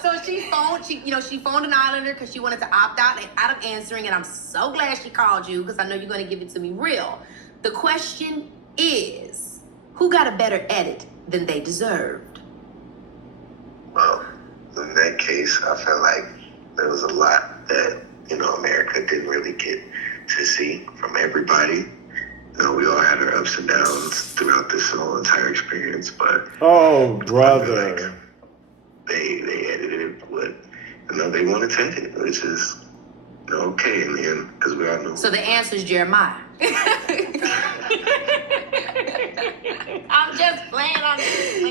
so she phoned an Islander because she wanted to opt out of answering, and I'm so glad she called you because I know you're going to give it to me real. The question is, who got a better edit than they deserved? Well, in that case, I felt like there was a lot that, America didn't really get to see from everybody. We all had our ups and downs throughout this whole entire experience, but Oh, brother. they edited what they wanted to edit, which is okay in the end, because we all know. So the answer is Jeremiah. I'm just playing on this.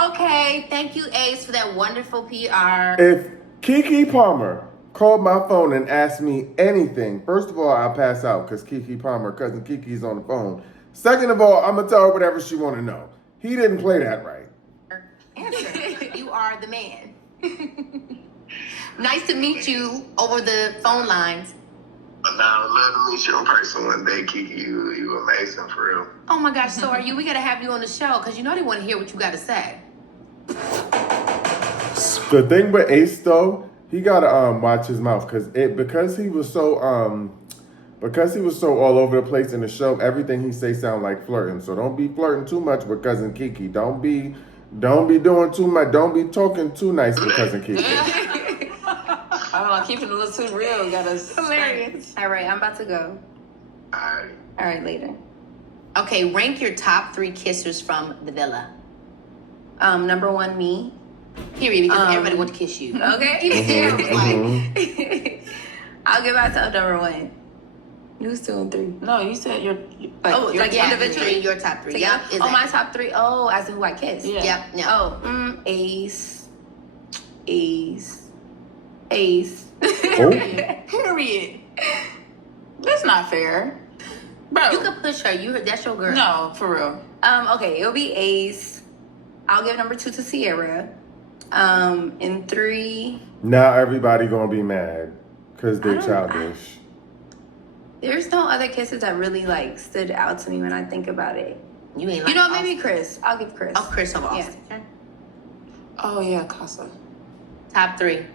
Okay, thank you, Ace, for that wonderful PR. If Keke Palmer called my phone and asked me anything, first of all, I'll pass out because Keke Palmer, cousin Kiki's on the phone. Second of all, I'm going to tell her whatever she want to know. He didn't play that right. Answer. You are the man. Nice to meet you over the phone lines. Now, let me meet you in person one day, Kiki. You amazing, for real. Oh my gosh, so are you? We got to have you on the show because they want to hear what you got to say. The thing with Ace, though, he gotta watch his mouth because he was so all over the place in the show. Everything he say sound like flirting. So don't be flirting too much with cousin Kiki. Don't be doing too much. Don't be talking too nice with cousin Kiki. Oh, keeping it a little too real. Got us Hilarious. All right, I'm about to go. All All right, later. Okay, rank your top 3 kissers from the villa. Number 1, me. Period, because everybody wants to kiss you. Okay. Like, I'll give myself number 1. Who's 2 and 3? No, you said you're individually, your top 3. Yep. Oh, my top 3. Oh, as in who I kissed. Yeah. Yep. No. Oh, Ace. Oh. Period. That's not fair. Bro. You can push her. That's your girl. No, for real. Okay, it'll be Ace. I'll give number 2 to Sierra. And 3. Now everybody gonna be mad because they're childish. There's no other kisses that really stood out to me when I think about it. You ain't like Maybe Chris. I'll give Chris. Oh, Chris of Austin. Yeah. Oh yeah, Casa. Top 3.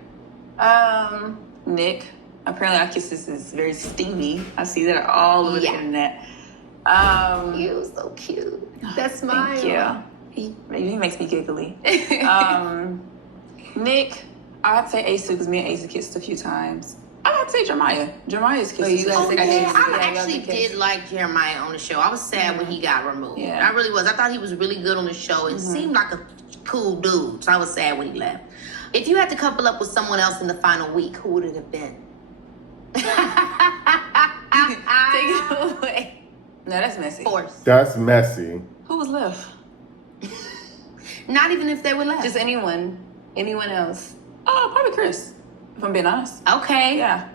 Nick. Apparently our kisses is very steamy. I see that all over the internet. You so cute. That's mine. Thank you. He makes me giggly. Nick, I'd say Ace because me and Ace have kissed a few times. I'd say Jeremiah. Jeremiah's kisses. I actually did like Jeremiah on the show. I was sad when he got removed. Yeah. I really was. I thought he was really good on the show. It seemed like a cool dude. So I was sad when he left. If you had to couple up with someone else in the final week, who would it have been? Take it away. No, that's messy. Force. That's messy. Who was left? Not even if they were left. Just anyone. Anyone else. Oh, probably Chris. If I'm being honest. Okay. Yeah.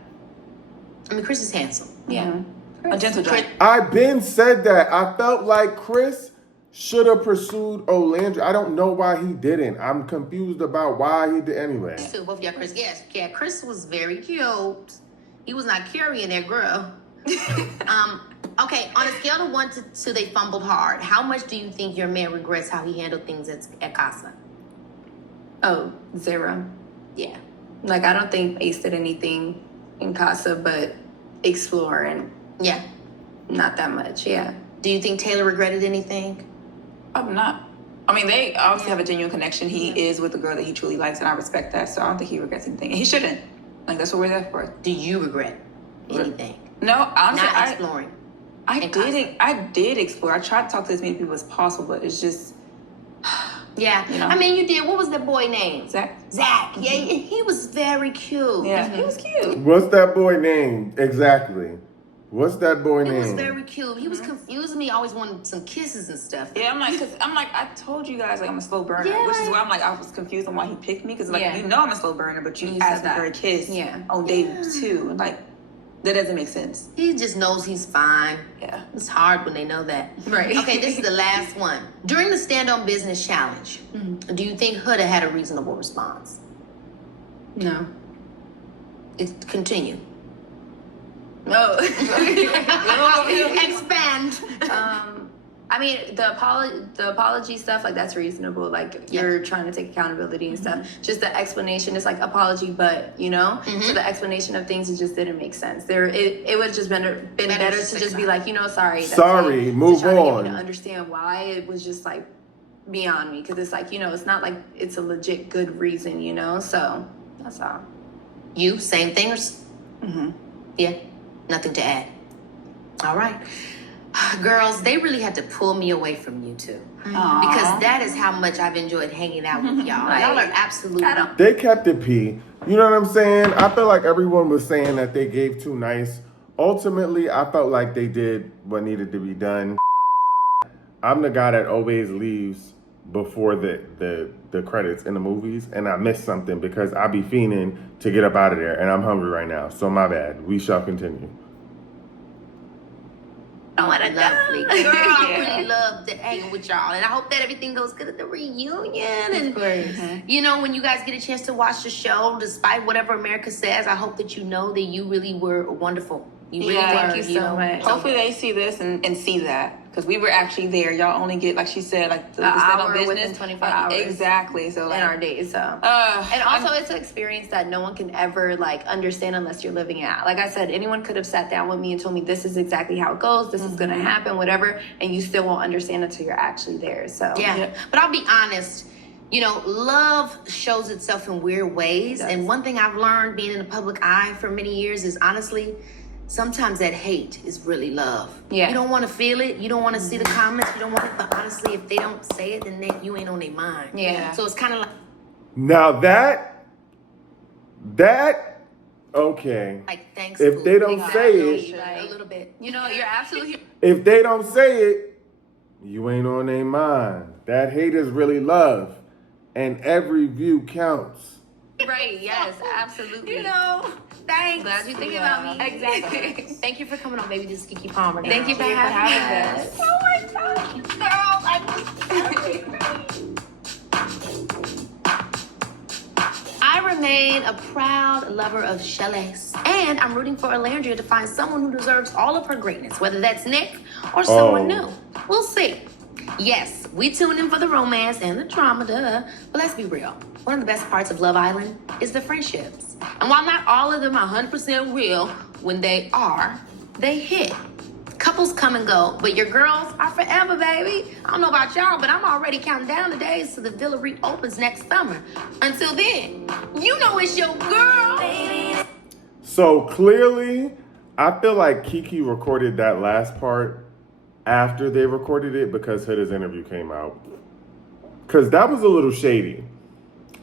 I mean, Chris is handsome. Yeah. A gentle giant. I been said that. I felt like Chris should have pursued Olandria. I don't know why he didn't. I'm confused about why he did anyway. So both y'all, Chris. Yes, yeah, Chris was very cute. He was not carrying that girl. Okay, on a scale of 1 to 2, they fumbled hard. How much do you think your man regrets how he handled things at Casa? Oh, 0. Yeah. Like, I don't think Ace did anything in Casa but explore and Yeah. not that much, yeah. Do you think Taylor regretted anything? I'm not. I mean, they obviously have a genuine connection. He is with the girl that he truly likes, and I respect that. So I don't think he regrets anything. And he shouldn't. Like, that's what we're there for. Do you regret anything? No, honestly, Not exploring. I did explore. I tried to talk to as many people as possible, but it's just Yeah. You know? I mean, you did. What was the boy name? Zach. Zach. Yeah, he was very cute. Yeah, he was cute. What's that boy name? Exactly. What's that boy He name? was very cute. He was confusing me. I always wanted some kisses and stuff. Yeah, I'm like, I told you guys, like, I'm a slow burner, Yeah, which is right. why I'm like, I was confused on why he picked me, because like, Yeah. you know I'm a slow burner, but you You asked said me for a that. kiss Yeah. on day 2, and like, that doesn't make sense. He just knows he's fine. Yeah. It's hard when they know that. Right. Okay, this is the last one. During the Stand on Business Challenge, do you think Huda had a reasonable response? No. Continue. No. Expand. I mean, the apology stuff, like, that's reasonable. Like, you're trying to take accountability and stuff. Just the explanation is like apology, but, you know? So the explanation of things, it just didn't make sense. It would have just been better to just be like, you know, sorry. That's Sorry, it. move to try to get on. me to understand why it was just like beyond me. Because it's like, you know, it's not like it's a legit good reason, you know? So that's all. You, same thing? Or Yeah, nothing to add. All right. Girls, they really had to pull me away from you two. Because that is how much I've enjoyed hanging out with y'all. Right. Y'all are absolutely... They kept it P. You know what I'm saying? I feel like everyone was saying that they gave too nice. Ultimately, I felt like they did what needed to be done. I'm the guy that always leaves before the credits in the movies, and I missed something because I be fiending to get up out of there, and I'm hungry right now. So my bad. We shall continue. Oh, what a lovely girl. I really loved hanging with y'all. And I hope that everything goes good at the reunion. And, Of course. you know, when you guys get a chance to watch the show, despite whatever America says, I hope that you know that you really were wonderful. You really Yeah, were. thank you so much. Hopefully they see this and see that, because we were actually there. Y'all only get, like she said, like the An stand on hour business within 24 hours. Exactly. So In like, our days, so. And also, it's an experience that no one can ever, like, understand unless you're living it out. Like I said, anyone could have sat down with me and told me this is exactly how it goes, this is going to happen, whatever, and you still won't understand until you're actually there, so. Yeah. But I'll be honest. You know, love shows itself in weird ways. And one thing I've learned being in the public eye for many years is, honestly, sometimes that hate is really love. Yeah. You don't want to feel it. You don't want to see the comments. You don't want it. But honestly, if they don't say it, then you ain't on their mind. Yeah. So it's kind of Now that, okay. like thanks. If boo. they don't say Exactly. it, Like, a little bit. You know, you're absolutely... if they don't say it, you ain't on their mind. That hate is really love. And every view counts. Right, yes, absolutely. You know, thanks. Glad you think about me. Exactly. Thank you for coming on, baby. This is Keke Palmer. Thank you for having us. Oh my gosh, I remain a proud lover of Chelly's, and I'm rooting for Olandria to find someone who deserves all of her greatness, whether that's Nick or someone new. We'll see. Yes, we tune in for the romance and the drama, duh. But let's be real. One of the best parts of Love Island is the friendships. And while not all of them are 100% real, when they are, they hit. Couples come and go, but your girls are forever, baby. I don't know about y'all, but I'm already counting down the days till the Villa reopens next summer. Until then, you know it's your girl. So clearly, I feel like Keke recorded that last part after they recorded it because Huda's interview came out. Because that was a little shady.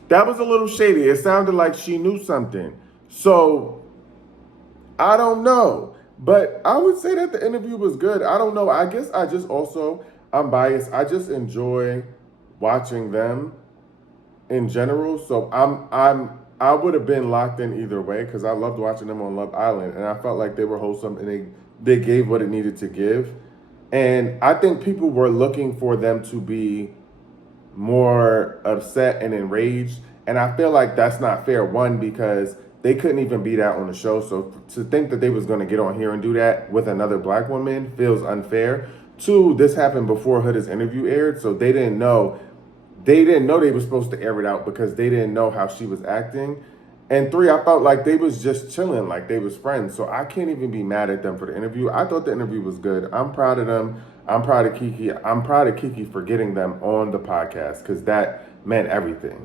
It sounded like she knew something. So, I don't know. But I would say that the interview was good. I don't know. I guess I just also, I'm biased. I just enjoy watching them in general. So I would have been locked in either way because I loved watching them on Love Island. And I felt like they were wholesome and they gave what it needed to give. And I think people were looking for them to be more upset and enraged. And I feel like that's not fair. One, because they couldn't even be that on the show. So to think that they was going to get on here and do that with another black woman feels unfair. Two, this happened before Huda's interview aired. So they didn't know they were supposed to air it out because they didn't know how she was acting. And three, I felt like they was just chilling, like they was friends. So I can't even be mad at them for the interview. I thought the interview was good. I'm proud of them. I'm proud of Keke. I'm proud of Keke for getting them on the podcast because that meant everything.